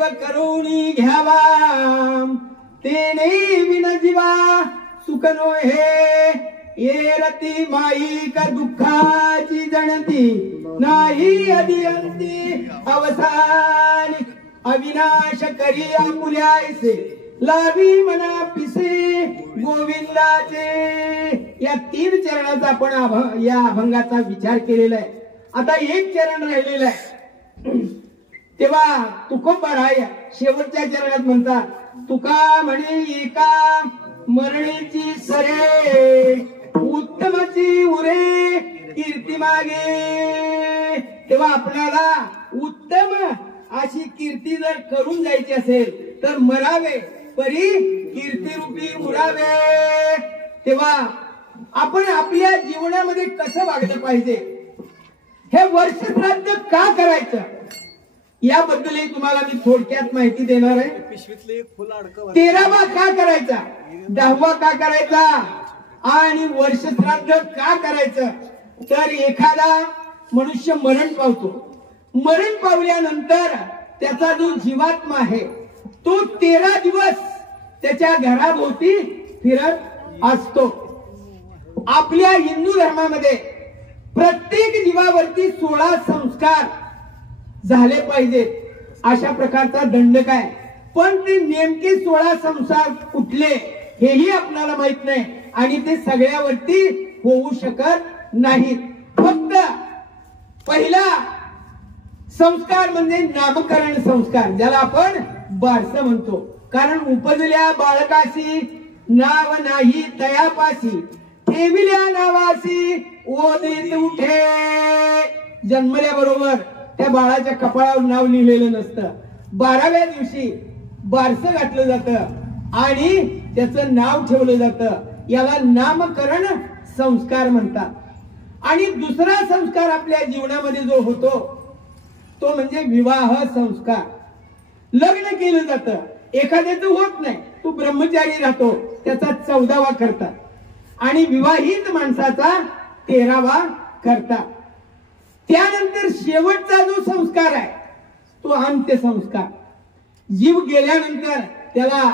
देव करुणी घ्यावा तेने विन जीवा सुख नो हे ये रती माई का दुःखाची जणती नाही अधियंती अवसान अविनाश करी आपुल्यासे लावी मना पिसे गोविंदाचे. या 3 चरणाचा आपण या अभंगाचा विचार केलेला आहे. आता एक चरण राहिलेलं आहे. तेव्हा तुकोबाराय शेवटच्या चरणात म्हणतात तुका म्हणे एका मरणीची सरे उत्तमाची उरे कीर्ती मागे. तेव्हा आपल्याला उत्तम अशी कीर्ती जर करून जायची असेल तर मरावे परी कीर्तिरूपी उरावे. तेव्हा आपण आपल्या जीवनामध्ये कसं वागलं पाहिजे, हे वर्ष श्राद्ध का करायचं याबद्दलही तुम्हाला मी थोडक्यात माहिती देणार आहे. 13वा का करायचा, 10वा का करायचा आणि वर्ष श्राद्ध का करायचं. तर एखादा मनुष्य मरण पावतो. मरण पावल्यानंतर त्याचा जो जीवात्मा आहे तो 13 दिवस त्याच्या घराभोवती फिरत असतो. आपल्या हिंदू धर्मामध्ये प्रत्येक जीवावरती 16 संस्कार झाले पाहिजेत अशा प्रकारचा दंडक आहे. पण ते नेमके 16 संस्कार कुठले हेही आपल्याला माहित नाही आणि ते सगळ्यावरती होऊ शकत नाहीत. फक्त पहिला संस्कार म्हणजे नामकरण संस्कार, ज्याला आपण बारस म्हणतो. कारण उपजल्या बाळकाशी नाव नाही तयापाशी ठेविल्या नावाशी ओदित उठे. जन्मल्याबरोबर त्या बाळाच्या कपाळावर नाव लिहिलेलं नसतं. 12व्या दिवशी बारस घातलं जातं आणि त्याचं नाव ठेवलं जातं. याला नामकरण संस्कार म्हणतात. आणि दुसरा संस्कार आपल्या जीवनामध्ये जो होतो तो म्हणजे विवाह संस्कार. लग्न केलं जातं. एखाद्याचं होत नाही, तो ब्रह्मचारी राहतो, त्याचा 14वा करतात आणि विवाहित माणसाचा 13वा करतात. त्यानंतर शेवटचा जो संस्कार आहे तो अंत्यसंस्कार. जीव गेल्यानंतर त्याला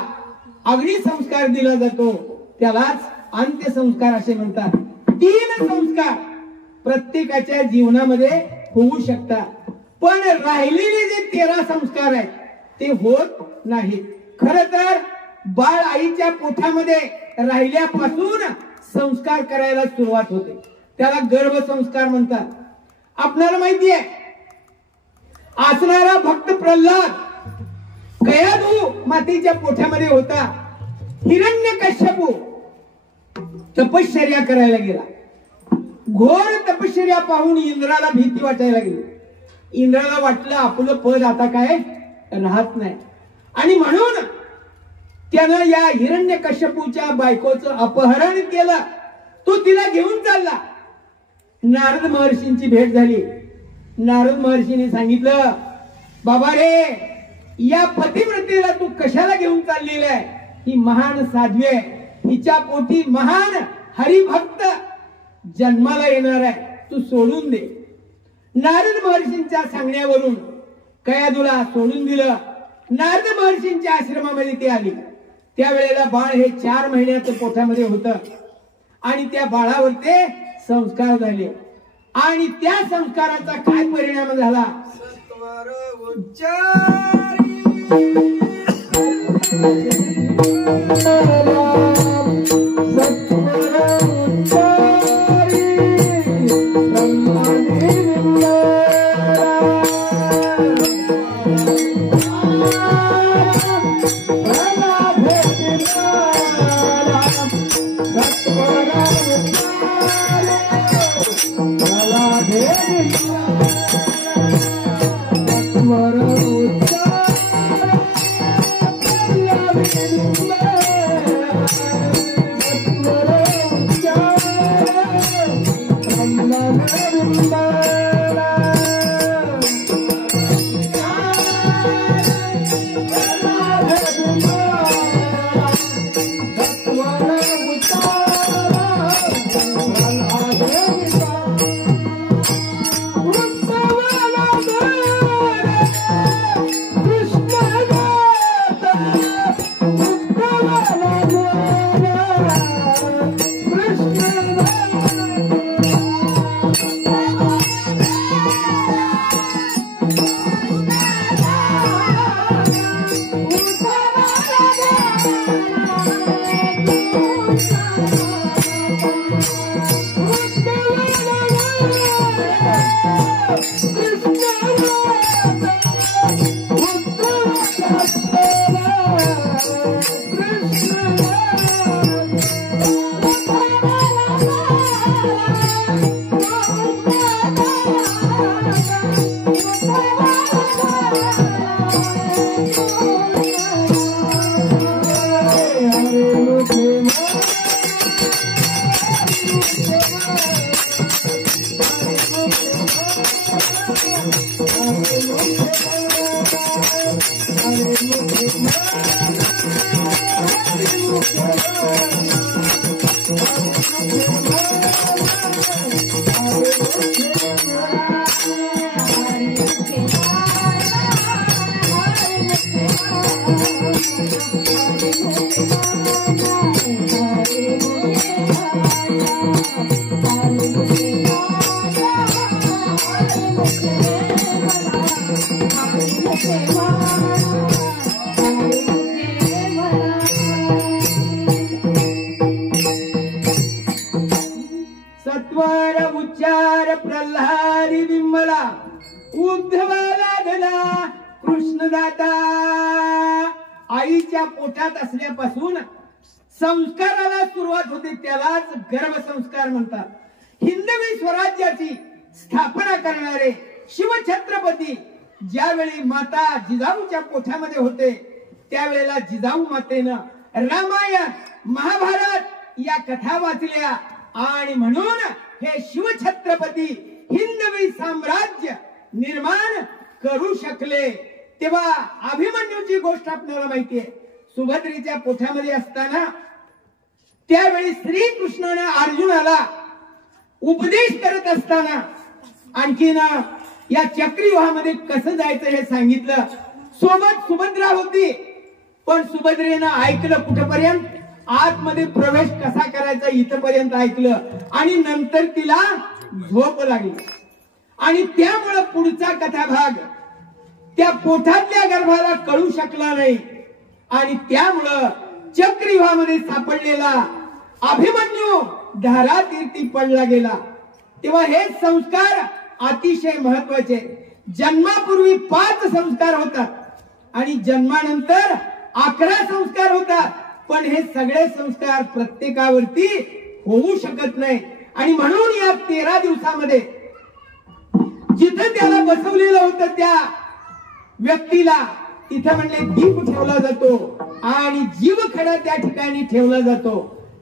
अग्निसंस्कार दिला जातो, त्यालाच अंत्यसंस्कार असे म्हणतात. 3 संस्कार प्रत्येकाच्या जीवनामध्ये होऊ शकतात. पण राहिलेले जे 13 संस्कार आहेत ते होत नाहीत. खर तर बाळ आईच्या पोटामध्ये राहिल्यापासून संस्कार करायला सुरुवात होते, त्याला गर्भसंस्कार म्हणतात. आपल्याला माहिती आहे असणारा भक्त प्रल्हाद कयाधू मातेच्या पोटामध्ये होता. हिरण्यकश्यपू तपश्चर्या करायला गेला. घोर तपश्चर्या पाहून इंद्राला भीती वाटायला गेली. इंद्राला वाटलं आपलं पद आता काय राहत नाही आणि म्हणून त्यानं या हिरण्यकश्यपूच्या बायकोचं अपहरण केलं. तो तिला घेऊन चालला. नारद महर्षींची भेट झाली. नारद महर्षींनी सांगितलं बाबा रे, या पतिव्रतेला तू कशाला घेऊन चाललेला आहे. ही महान साध्वी आहे, हिच्या पोटी महान हरिभक्त जन्माला येणार आहे, तू सोडून दे. नारद महर्षींच्या सांगण्यावरून कयाधूला सोडून दिलं. नारद महर्षींच्या आश्रमामध्ये ती आली. त्यावेळेला बाळ हे 4 महिन्याचं पोटामध्ये होतं आणि त्या बाळावर ते संस्कार झाले आणि त्या संस्काराचा काय परिणाम झाला. सत्वर उच्चारी आईच्या पोटात असल्यापासून संस्काराला सुरुवात होते, त्यालाच गर्भसंस्कार म्हणतात. हिंदवी स्वराज्याची स्थापना करणारे शिवछत्रपती ज्यावेळी माता जिजाऊच्या पोटामध्ये होते, त्यावेळेला जिजाऊ मातेनं रामायण महाभारत या कथा वाचल्या आणि म्हणून हे शिवछत्रपती हिंदवी साम्राज्य निर्माण करू शकले. तेव्हा अभिमन्यूची गोष्ट आपल्याला माहिती आहे. सुभद्रेच्या पोटामध्ये असताना त्यावेळी श्रीकृष्णाने अर्जुनाला उपदेश करत असताना आणखीन या चक्रीव्यूहामध्ये कसं जायचं हे सांगितलं. सोबत सुभद्रा होती, पण सुभद्रेनं ऐकलं कुठपर्यंत, आतमध्ये प्रवेश कसा करायचा इथपर्यंत ऐकलं आणि नंतर तिला झोप लागली आणि त्यामुळे पुढचा कथाभाग त्या पोटातल्या गर्भाला कळू शकला नाही आणि त्यामुळं चक्रीव्यूहामध्ये सापडलेला अभिमन्यू धारातीर्थी पडला गेला. तेव्हा हे संस्कार अतिशय महत्वाचे. जन्मापूर्वी 5 संस्कार होतात आणि जन्मानंतर 11 संस्कार होतात, पण हे सगळे संस्कार प्रत्येकावरती होऊ शकत नाही. आणि म्हणून या 13 दिवसामध्ये जिथं त्याला बसवलेलं होतं त्या व्यक्तीला तिथं म्हणले दीप ठेवला जातो आणि जीवखडा त्या ठिकाणी ठेवला जातो.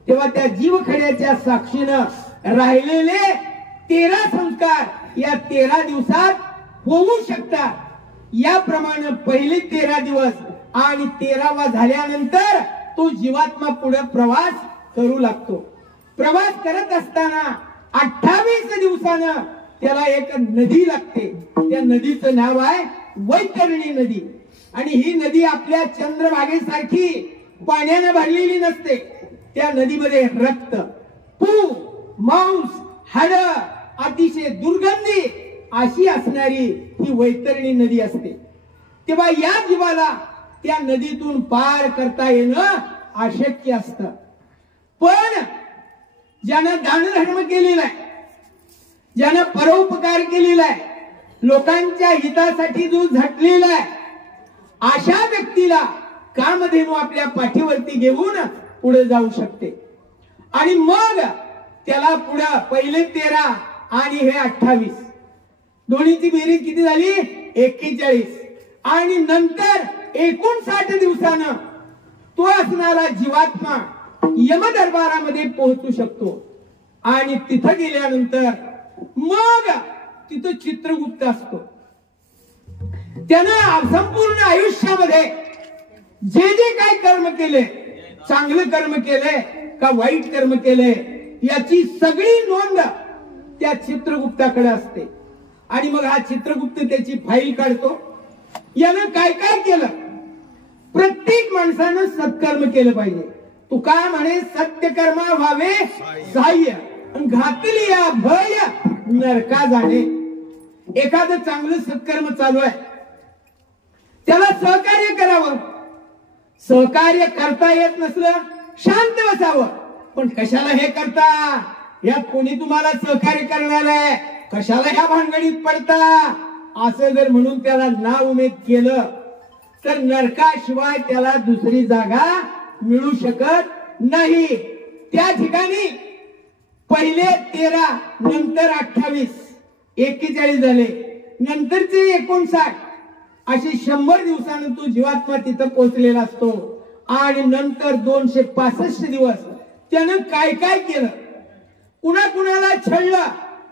तेव्हा त्या जीवखड्याच्या साक्षीनं राहिलेले 13 संस्कार या 13 दिवसात होऊ शकतात. याप्रमाणे पहिले 13 दिवस आणि 13वा झाल्यानंतर तो जीवात्मा पुढे प्रवास करू लागतो. प्रवास करत असताना 28 दिवसानं त्याला एक नदी लागते. त्या नदीचं नाव आहे वैतरणी नदी. आणि ही नदी आपल्या चंद्रभागेसारखी पाण्याने भरलेली नसते. त्या नदीमध्ये रक्त, पू, मांस, हाड, अतिशय दुर्गंधी अशी असणारी ही वैतरणी नदी असते. तेव्हा या जीवाला त्या नदीतून पार करता येणं अशक्य असतं. पण ज्यानं दानधर्म केलेला आहे, ज्यानं परोपकार केलेला आहे, लोकांच्या हितासाठी जो झटलेला आहे, अशा व्यक्तीला कामधेनू आपल्या पाठीवरती घेऊन पुढे जाऊ शकते. आणि मग त्याला पुढे पहिले 13 आणि हे 28 दोन्हीची बेरीज किती झाली 41. आणि नंतर 59 दिवसानं तो असणारा जीवात्मा यमदरबारामध्ये पोहोचू शकतो. आणि तिथं गेल्यानंतर मग तिथं चित्रगुप्त असतो. त्यानं संपूर्ण आयुष्यामध्ये जे जे काय कर्म केले, चांगलं कर्म केले का वाईट कर्म केले, याची सगळी नोंद त्या चित्रगुप्ताकडे असते. आणि मग हा चित्रगुप्त त्याची फाईल काढतो. यानं काय काय केलं. प्रत्येक माणसानं सत्कर्म केलं पाहिजे. तुका म्हणे सत्यकर्म व्हावे सहाय्य, घातली या भय नरका जाणे. एखादं चांगलं सत्कर्म चालू आहे, त्याला सहकार्य करावं. सहकार्य करता येत नसलं शांत बसावं. पण कशाला हे करता, यात कोणी तुम्हाला सहकार्य करणार आहे, कशाला ह्या भानगडीत पडता, असं जर म्हणून त्याला नाउमेद केलं तर नरकाशिवाय त्याला दुसरी जागा मिळू शकत नाही. त्या ठिकाणी पहिले 13 नंतर 28 41 झाले, नंतरचे 59 असे 100 दिवसानं तो जीवात्मा तिथं पोहोचलेला असतो. आणि नंतर 265 दिवस त्यानं काय काय केलं, कुणाकुणाला छळलं,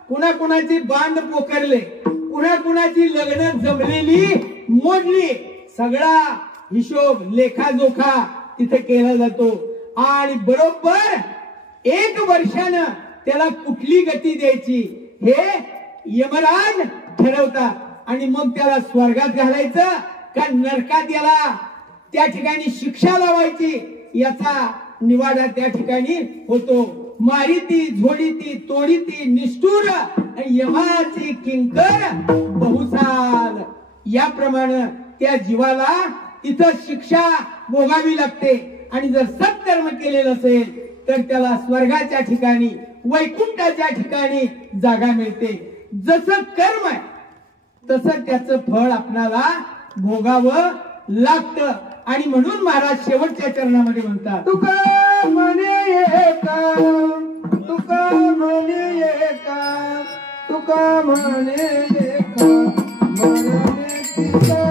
कुणाकुणाची बांध पोखरले, कुणाकुणाची लग्न जमलेली मोडली, सगळा हिशोब लेखाजोखा तिथे केला जातो. आणि बरोबर 1 वर्षानं त्याला कुठली गती द्यायची हे यमराज ठरवतात. आणि मग त्याला स्वर्गात घालायचं का नरकात याला त्या ठिकाणी शिक्षा लावायची, याचा निवाडा त्या ठिकाणी होतो. मारिती, झोडीती, तोडीती, निष्ठुर आणि यमाचे किंकर बहुसाल. याप्रमाणे त्या जीवाला तिथं शिक्षा भोगावी लागते. आणि जर सत्कर्म केलेलं असेल तर त्याला स्वर्गाच्या ठिकाणी, वैकुंठाच्या ठिकाणी जागा मिळते. जसं कर्म आहे तसं त्याचं फळ आपल्याला भोगावं लागतं. आणि म्हणून महाराज शेवटच्या चरणामध्ये म्हणतात, तुका म्हणे एका, तुका म्हणे एका, तुका म्हणे एका, म्हणे तिचा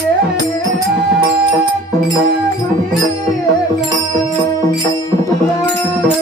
रे, तुका म्हणे एका, तुका म्हणे एका,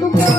तुका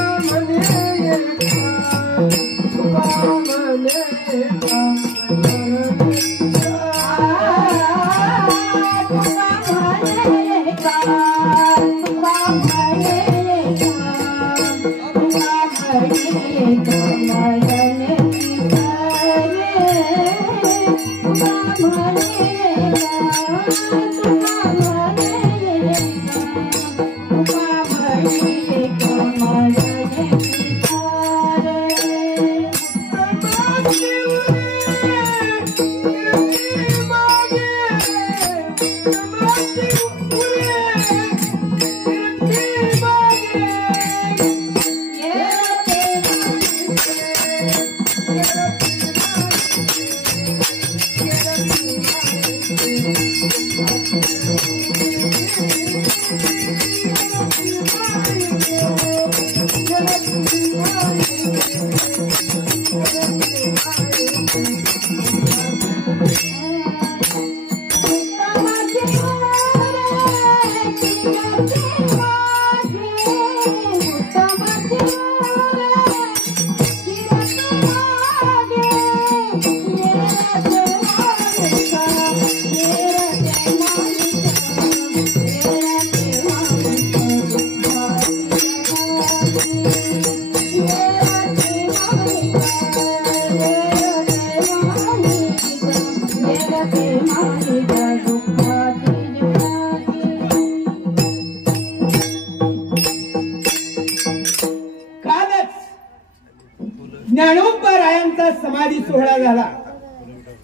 ज्ञानोबारायांचा समाधी सोहळा झाला.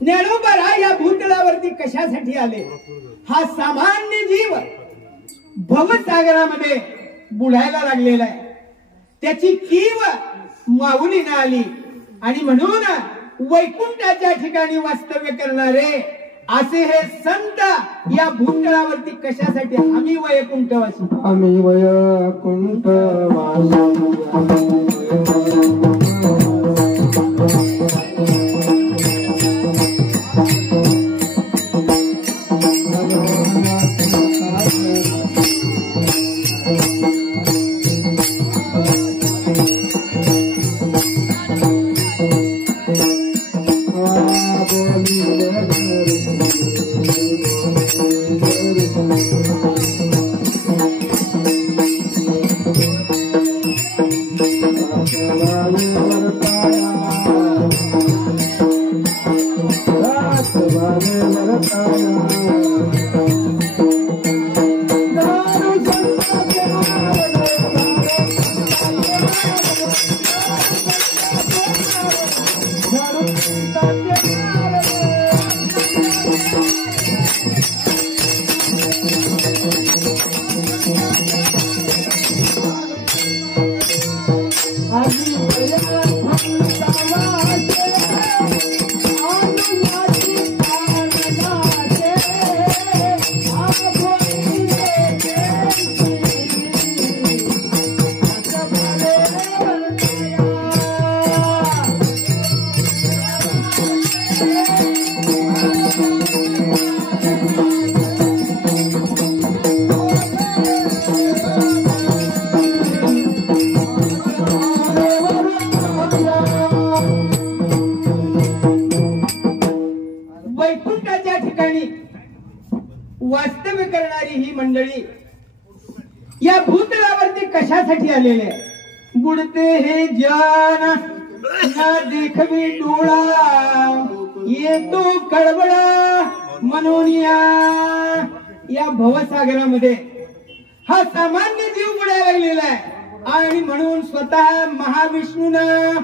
ज्ञानोबाराय या भूतलावरती कशासाठी आले? हा सामान्य जीव भवसागरामध्ये बुडायला लागलेला आहे. त्याची कीव माऊलीने आली आणि म्हणून वैकुंठाच्या ठिकाणी वास्तव्य करणारे असे हे संत या भूतलावरती कशासाठी? आम्ही वैकुंठवासी, आम्ही वैकुंठवासी. ठिकाणी वास्तव्य करणारी ही मंडळी या भूतलावरती कशासाठी आलेले आहे? बुडते हे जन ना देखवी डोळा, येतो कळवळा म्हणून या भवसागरामध्ये हा सामान्य जीव बुडायला लागलेला आहे। आणि म्हणून स्वतः महाविष्णूनं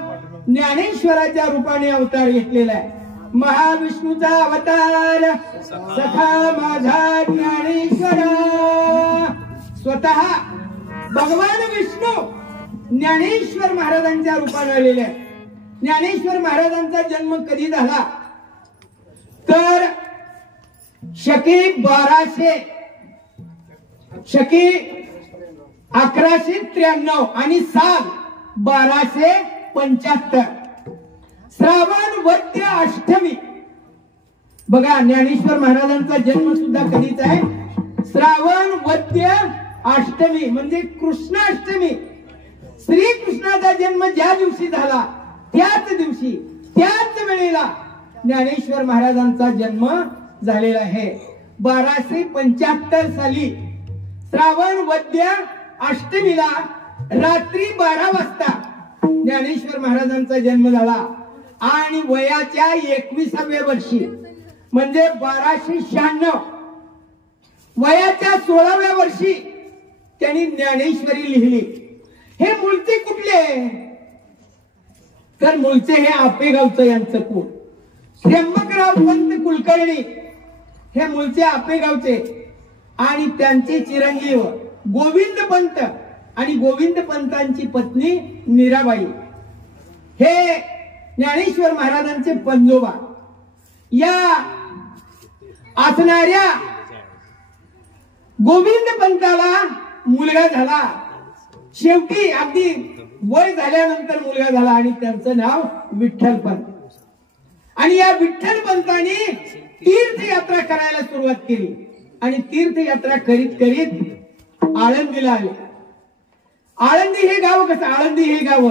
ज्ञानेश्वराच्या रूपाने अवतार घेतलेला आहे। महाविष्णूचा अवतार सखा माझा ज्ञानेश्वर, स्वतः भगवान विष्णू ज्ञानेश्वर महाराजांच्या रूपाने आलेले आहे। ज्ञानेश्वर महाराजांचा जन्म कधी झाला तर शके 1193 आणि साल 1275 श्रावण वद्य अष्टमी। बघा ज्ञानेश्वर महाराजांचा जन्म सुद्धा कधीच आहे, श्रावण वद्य अष्टमी म्हणजे कृष्णाष्टमी। श्रीकृष्णाचा जन्म ज्या दिवशी झाला त्याच दिवशी त्याच वेळेला ज्ञानेश्वर महाराजांचा जन्म झालेला आहे। 1275 साली श्रावण वद्य अष्टमीला रात्री 12 वाजता ज्ञानेश्वर महाराजांचा जन्म झाला आणि वयाच्या 21व्या वर्षी म्हणजे 1296 वयाच्या 16व्या वर्षी त्यांनी ज्ञानेश्वरी लिहिली। हे मूळचे कुठले तर मूळचे हे आपेगावचं यांचं कुळ। त्र्यंबकराव पंत कुलकर्णी हे मूळचे आपेगावचे आणि त्यांचे चिरंजीव गोविंद पंत आणि गोविंद पंतांची पत्नी मीराबाई हे ज्ञानेश्वर महाराजांचे पंजोबा। या असणाऱ्या गोविंद पंताला मुलगा झाला, शेवटी अगदी वय झाल्यानंतर मुलगा झाला आणि त्यांचं नाव विठ्ठल पंत। आणि या विठ्ठल पंतांनी तीर्थयात्रा करायला सुरुवात केली आणि तीर्थयात्रा करीत करीत आळंदीला आले। आळंदी हे गाव कसं? आळंदी हे गाव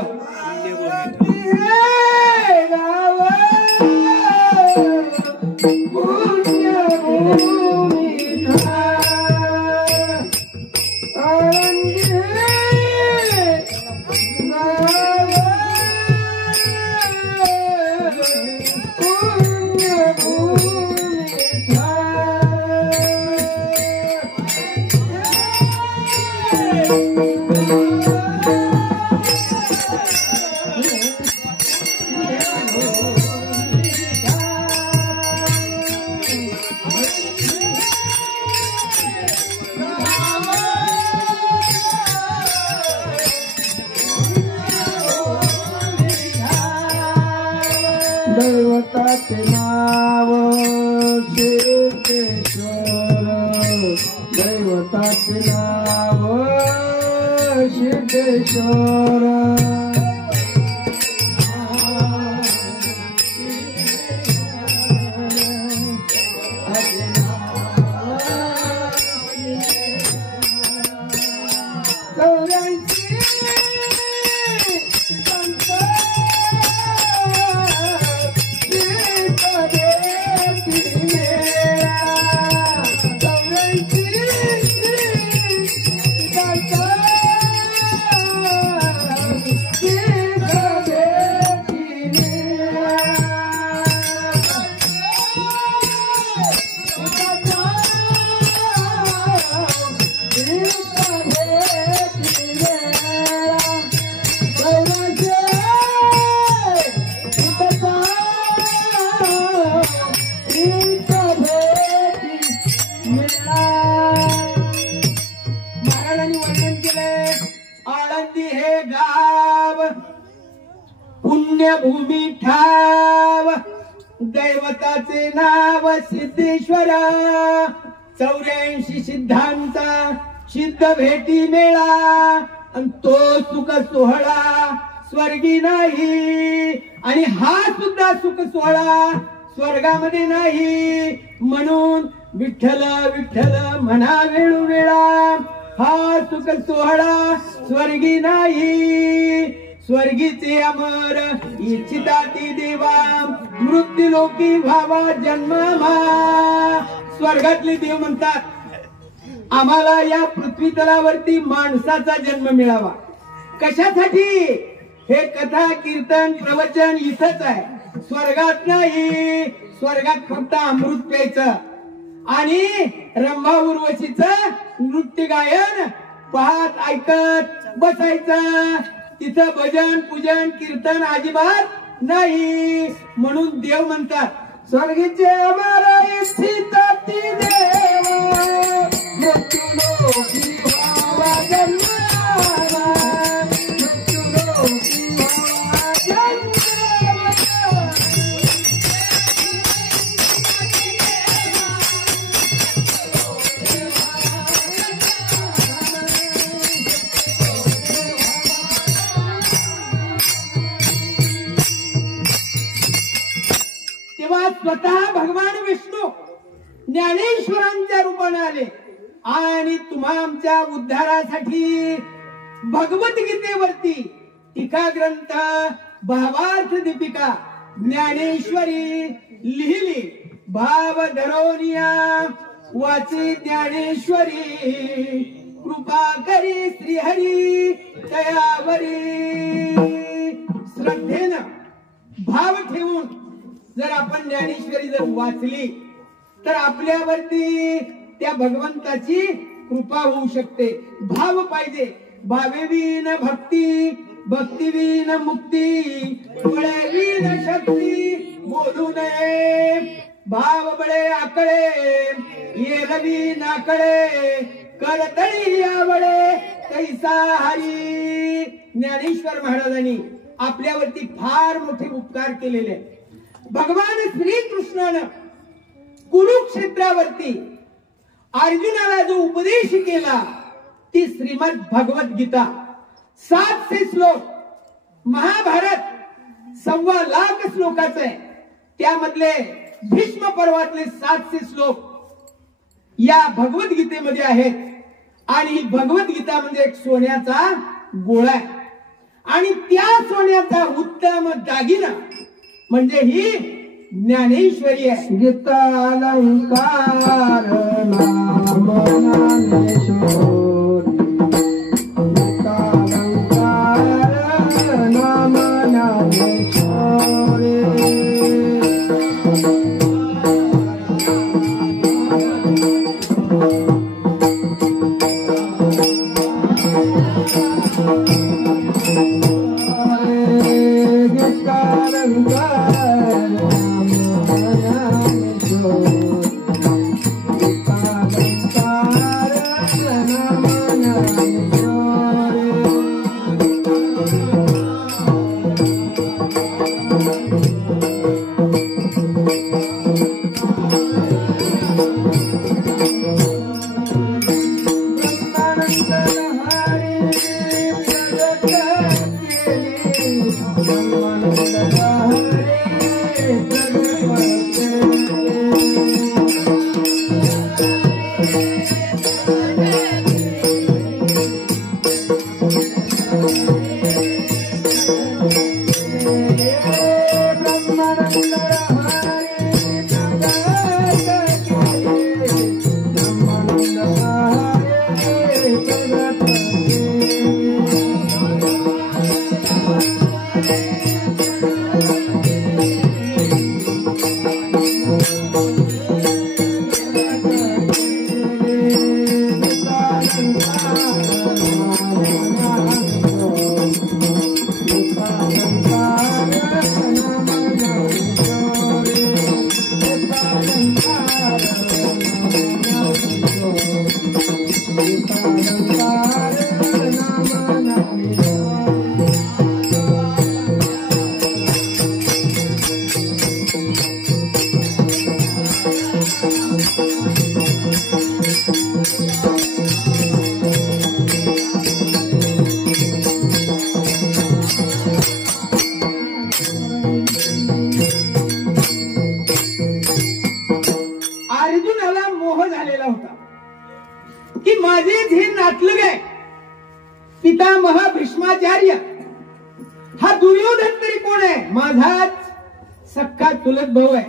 दैवताचे नाव सिद्धेश्वर, दैवताचे नाव सिद्धेश्वर। महाराजांनी वर्णन केलंय आळंदी हे गाव पुण्यभूमी ठाव, दैवताचे नाव सिद्धेश्वर। 84 सिद्धांचा सिद्ध भेटी मेळा आणि तो सुख सोहळा स्वर्गी नाही आणि हा सुद्धा सुख सोहळा स्वर्गामध्ये नाही। म्हणून विठ्ठल विठ्ठल म्हणा वेळोवेळा, हा सुख सोहळा स्वर्गी नाही। स्वर्गीचे अमर इच्छिता ती देवा, मृत्यू लोकी व्हावा जन्म स्वर्गातले देव म्हणतात आम्हाला या पृथ्वी तलावरती माणसाचा जन्म मिळावा. कशासाठी? हे कथा कीर्तन प्रवचन इथंच आहे, स्वर्गात नाही. स्वर्गात फक्त अमृत प्यायचं आणि रंभा उर्वशीचं नृत्य गायन पाहत ऐकत बसायचं. तिथं भजन पूजन कीर्तन अजिबात नाही. म्हणून देव म्हणतात स्वर्गीचे अमर इच्छित ती देव मृत्युलोकी व्हावा जन्मावा, मृत्युलोकी व्हावा जन्मावा. तेव्हा स्वतः भगवान विष्णू ज्ञानेश्वरांच्या रूपाने आले आणि तुम्हा आमच्या उद्धारासाठी भगवद्गीतेवरती टीका ग्रंथ भावार्थ दीपिका ज्ञानेश्वरी लिहिली. भाव धरोनिया वाची ज्ञानेश्वरी, कृपा करी श्रीहरी तयावरी. श्रद्धेनं भाव ठेवून जर आपण ज्ञानेश्वरी जर वाचली तर आपल्यावरती त्या भगवंताची कृपा होऊ शकते. भाव पाहिजे. भावेवीन भक्ती, भक्तीवीन मुक्ती, बळेवीन शक्ती बोलू नये. भाव बळे आकळे, येरवी नाकळे, करतळी आवळे कैसा हरी. ज्ञानेश्वर महाराजांनी आपल्यावरती फार मोठे उपकार केलेले आहेत. भगवान श्रीकृष्णानं कुरुक्षेत्रावरती अर्जुनाला जो उपदेश केला ती श्रीमद भगवद्गीता 700 श्लोक, महाभारत 1.25 लाख श्लोकाचं आहे. त्यामधले भीष्म पर्वातले 700 श्लोक या भगवद्गीतेमध्ये आहेत. आणि ही भगवद्गीता म्हणजे एक सोन्याचा गोळा आहे आणि त्या सोन्याचा उत्तम दागिना म्हणजे ही ज्ञानेश्वरी आहे. गीता अलंकार नाम ज्ञानेश्वरी, गीता अलंकार नाम ज्ञानेश्वरी. अर्जुनाला मोह झालेला होता की माझेच हे नातलग आहे. पितामह भीष्माचार्य हा दुर्योधन तरी कोण आहे? माझाच सख्खा चुलत भाऊ आहे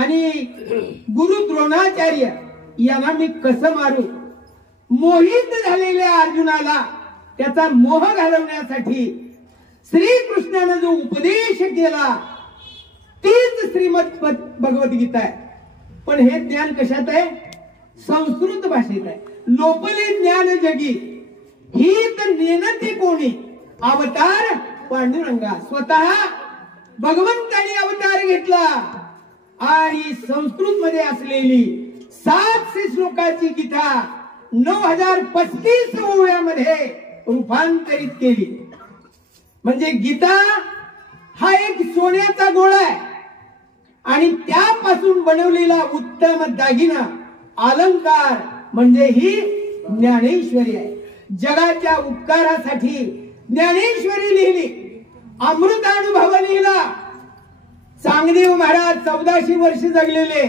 आणि गुरु द्रोणाचार्य यांना मी कसं मारू. मोहित झालेल्या अर्जुनाला त्याचा मोह घालवण्यासाठी श्रीकृष्णाने जो उपदेश केला तीच श्रीमद भगवद्गीता आहे. पण हे ज्ञान कशात आहे? संस्कृत भाषेत आहे. लोपले ज्ञान जगी ही तर नेनते कोणी अवतार पांडुरंगा. स्वतः भगवंताने अवतार घेतला आणि संस्कृत मध्ये असलेली 700 श्लोकाची गीता 9035 ओव्यामध्ये रूपांतरित केली. म्हणजे गीता हा एक सोन्याचा गोळा आहे आणि त्यापासून बनवलेला उत्तम दागिना अलंकार म्हणजे ही ज्ञानेश्वरी आहे. जगाच्या उपकारासाठी ज्ञानेश्वरी लिहिली, अमृतानुभव लिहिला. चांगदेव महाराज 1400 वर्ष जगलेले,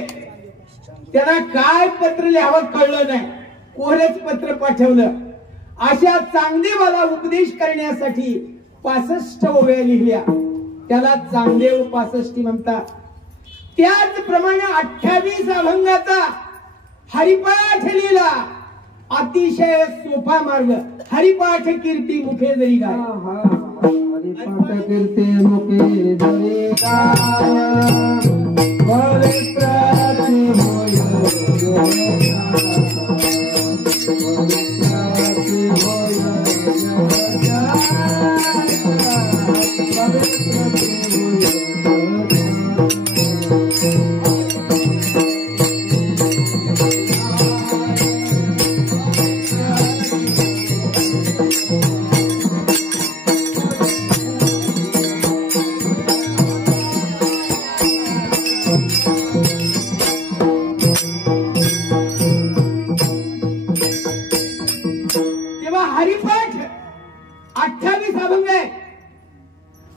त्यांना काय पत्र लिहावं कळलं नाही, कोरच पत्र पाठवलं. अशा चांगदेवाला उपदेश करण्यासाठी 65 ओव्या लिहिल्या, त्याला चांगदेव 65 म्हणतात. त्याचप्रमाणे 28 अभंगाचा हरिपाठ लिहिला. अतिशय सोपा मार्ग. हरिपाठ कीर्ती मुखे जरी गाय. हरिपाठ कीर्ती मुखे जरी गाय. पवित्राची होय पवित्राची होय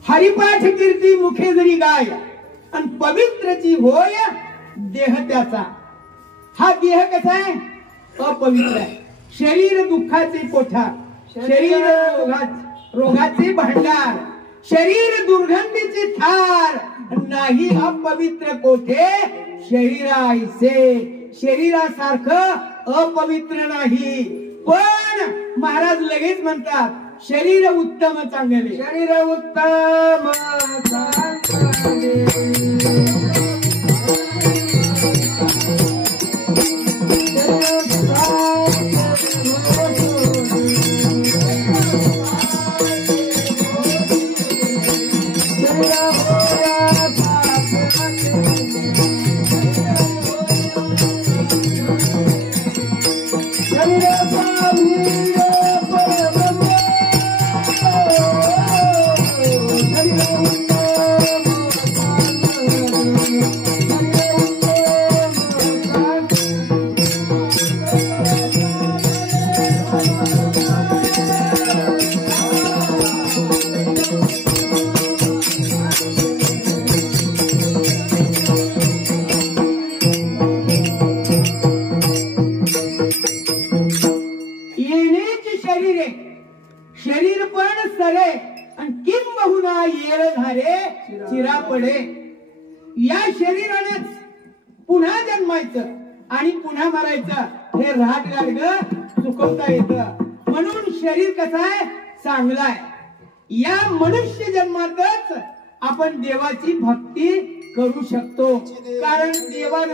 हरिपाठ कीर्ती मुखे जरी गाय आणि पवित्रची होय देह त्याचा. हा देह कसा आहे? अपवित्र आहे. शरीर दुःखाचे कोठार, शरीर रोगाचे भांडार, शरीर दुर्गंधीचे थार. नाही अपवित्र कोठे शरीराईसे. शरीरासारखं अपवित्र नाही. पण महाराज लगेच म्हणतात शरीर उत्तम चांगले. शरीर उत्तम चांगले शरीर पण सरे आणि किंबहुना येर झाले चिरा पडे. या शरीरानेच पुन्हा जन्मायचं आणि पुन्हा मरायचं हे राट गाडग चुकवता येतं. म्हणून शरीर कसं आहे? चांगलं आहे. या मनुष्य जन्मातच आपण देवाची भक्ती करू शकतो. कारण देवानं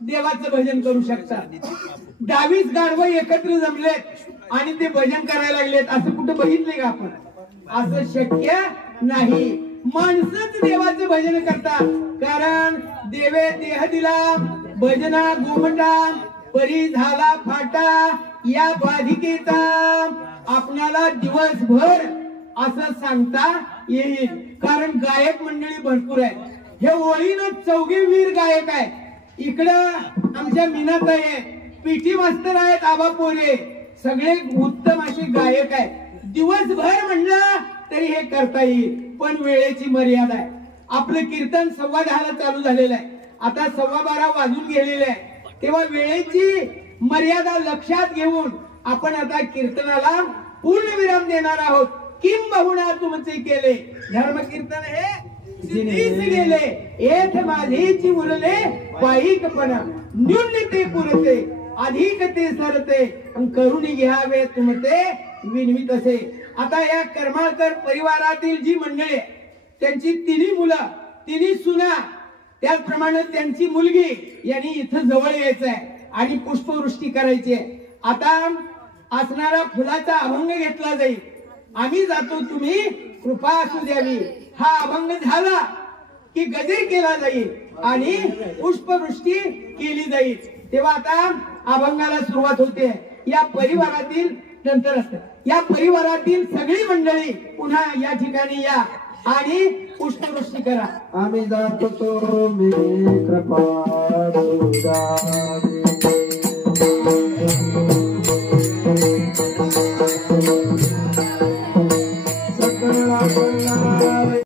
देवाचं भजन करू शकतात. 22 गाढवं एकत्र जमलेत आणि ते भजन करायला लागलेत. असं कुठं बघितले का आपण? असं शक्य नाही. माणसंच देवाचं भजन करतात, कारण देवे देह दिला भजना घुमटा परी झाला फाटा या बाधिकेचा आपणाला दिवसभर असं सांगता येईल. कारण गायक मंडळी भरपूर आहे. हे ओळीनं 4 वीर गायक आहे. इकडं आमच्या मीनाताई आहे, पीटी मास्तर आहेत, आबा पोरे, सगळे उत्तम असे गायक आहेत. दिवसभर म्हणलं तरी हे करता येईल, पण वेळेची मर्यादा आहे. आपलं कीर्तन 10:15 चालू झालेलं आहे, आता 12:15 वाजून गेलेले आहे. तेव्हा वेळेची मर्यादा लक्षात घेऊन आपण आता कीर्तनाला पूर्ण विराम देणार आहोत. किंबहुना तुमचे केले धर्म कीर्तन हे सिद्धीस गेले, एथ माझीची उरले पायिकपणा न्यून ते पुरते अधिक ते सरते करून घ्यावे तुमचे विनवित असे. आता या कर्माकर परिवारातील जी मंडळी त्यांची 3 मुलं 3 सुना, त्याचप्रमाणे त्यांची मुलगी यांनी इथं जवळ यायचं आहे आणि पुष्पवृष्टी करायची आहे. आता असणारा फुलाचा अभंग घेतला जाईल. आम्ही जातो, तुम्ही कृपा असू द्यावी. हा अभंग झाला की गजर केला जाईल आणि पुष्पवृष्टी केली जाईल. तेव्हा आता अभंगाला सुरुवात होते. या परिवारातील नंतर असतं, या परिवारातील सगळी मंडळी पुन्हा या ठिकाणी या आणि पुष्पवृष्टी करा. आम्ही जातो तो मी कृपा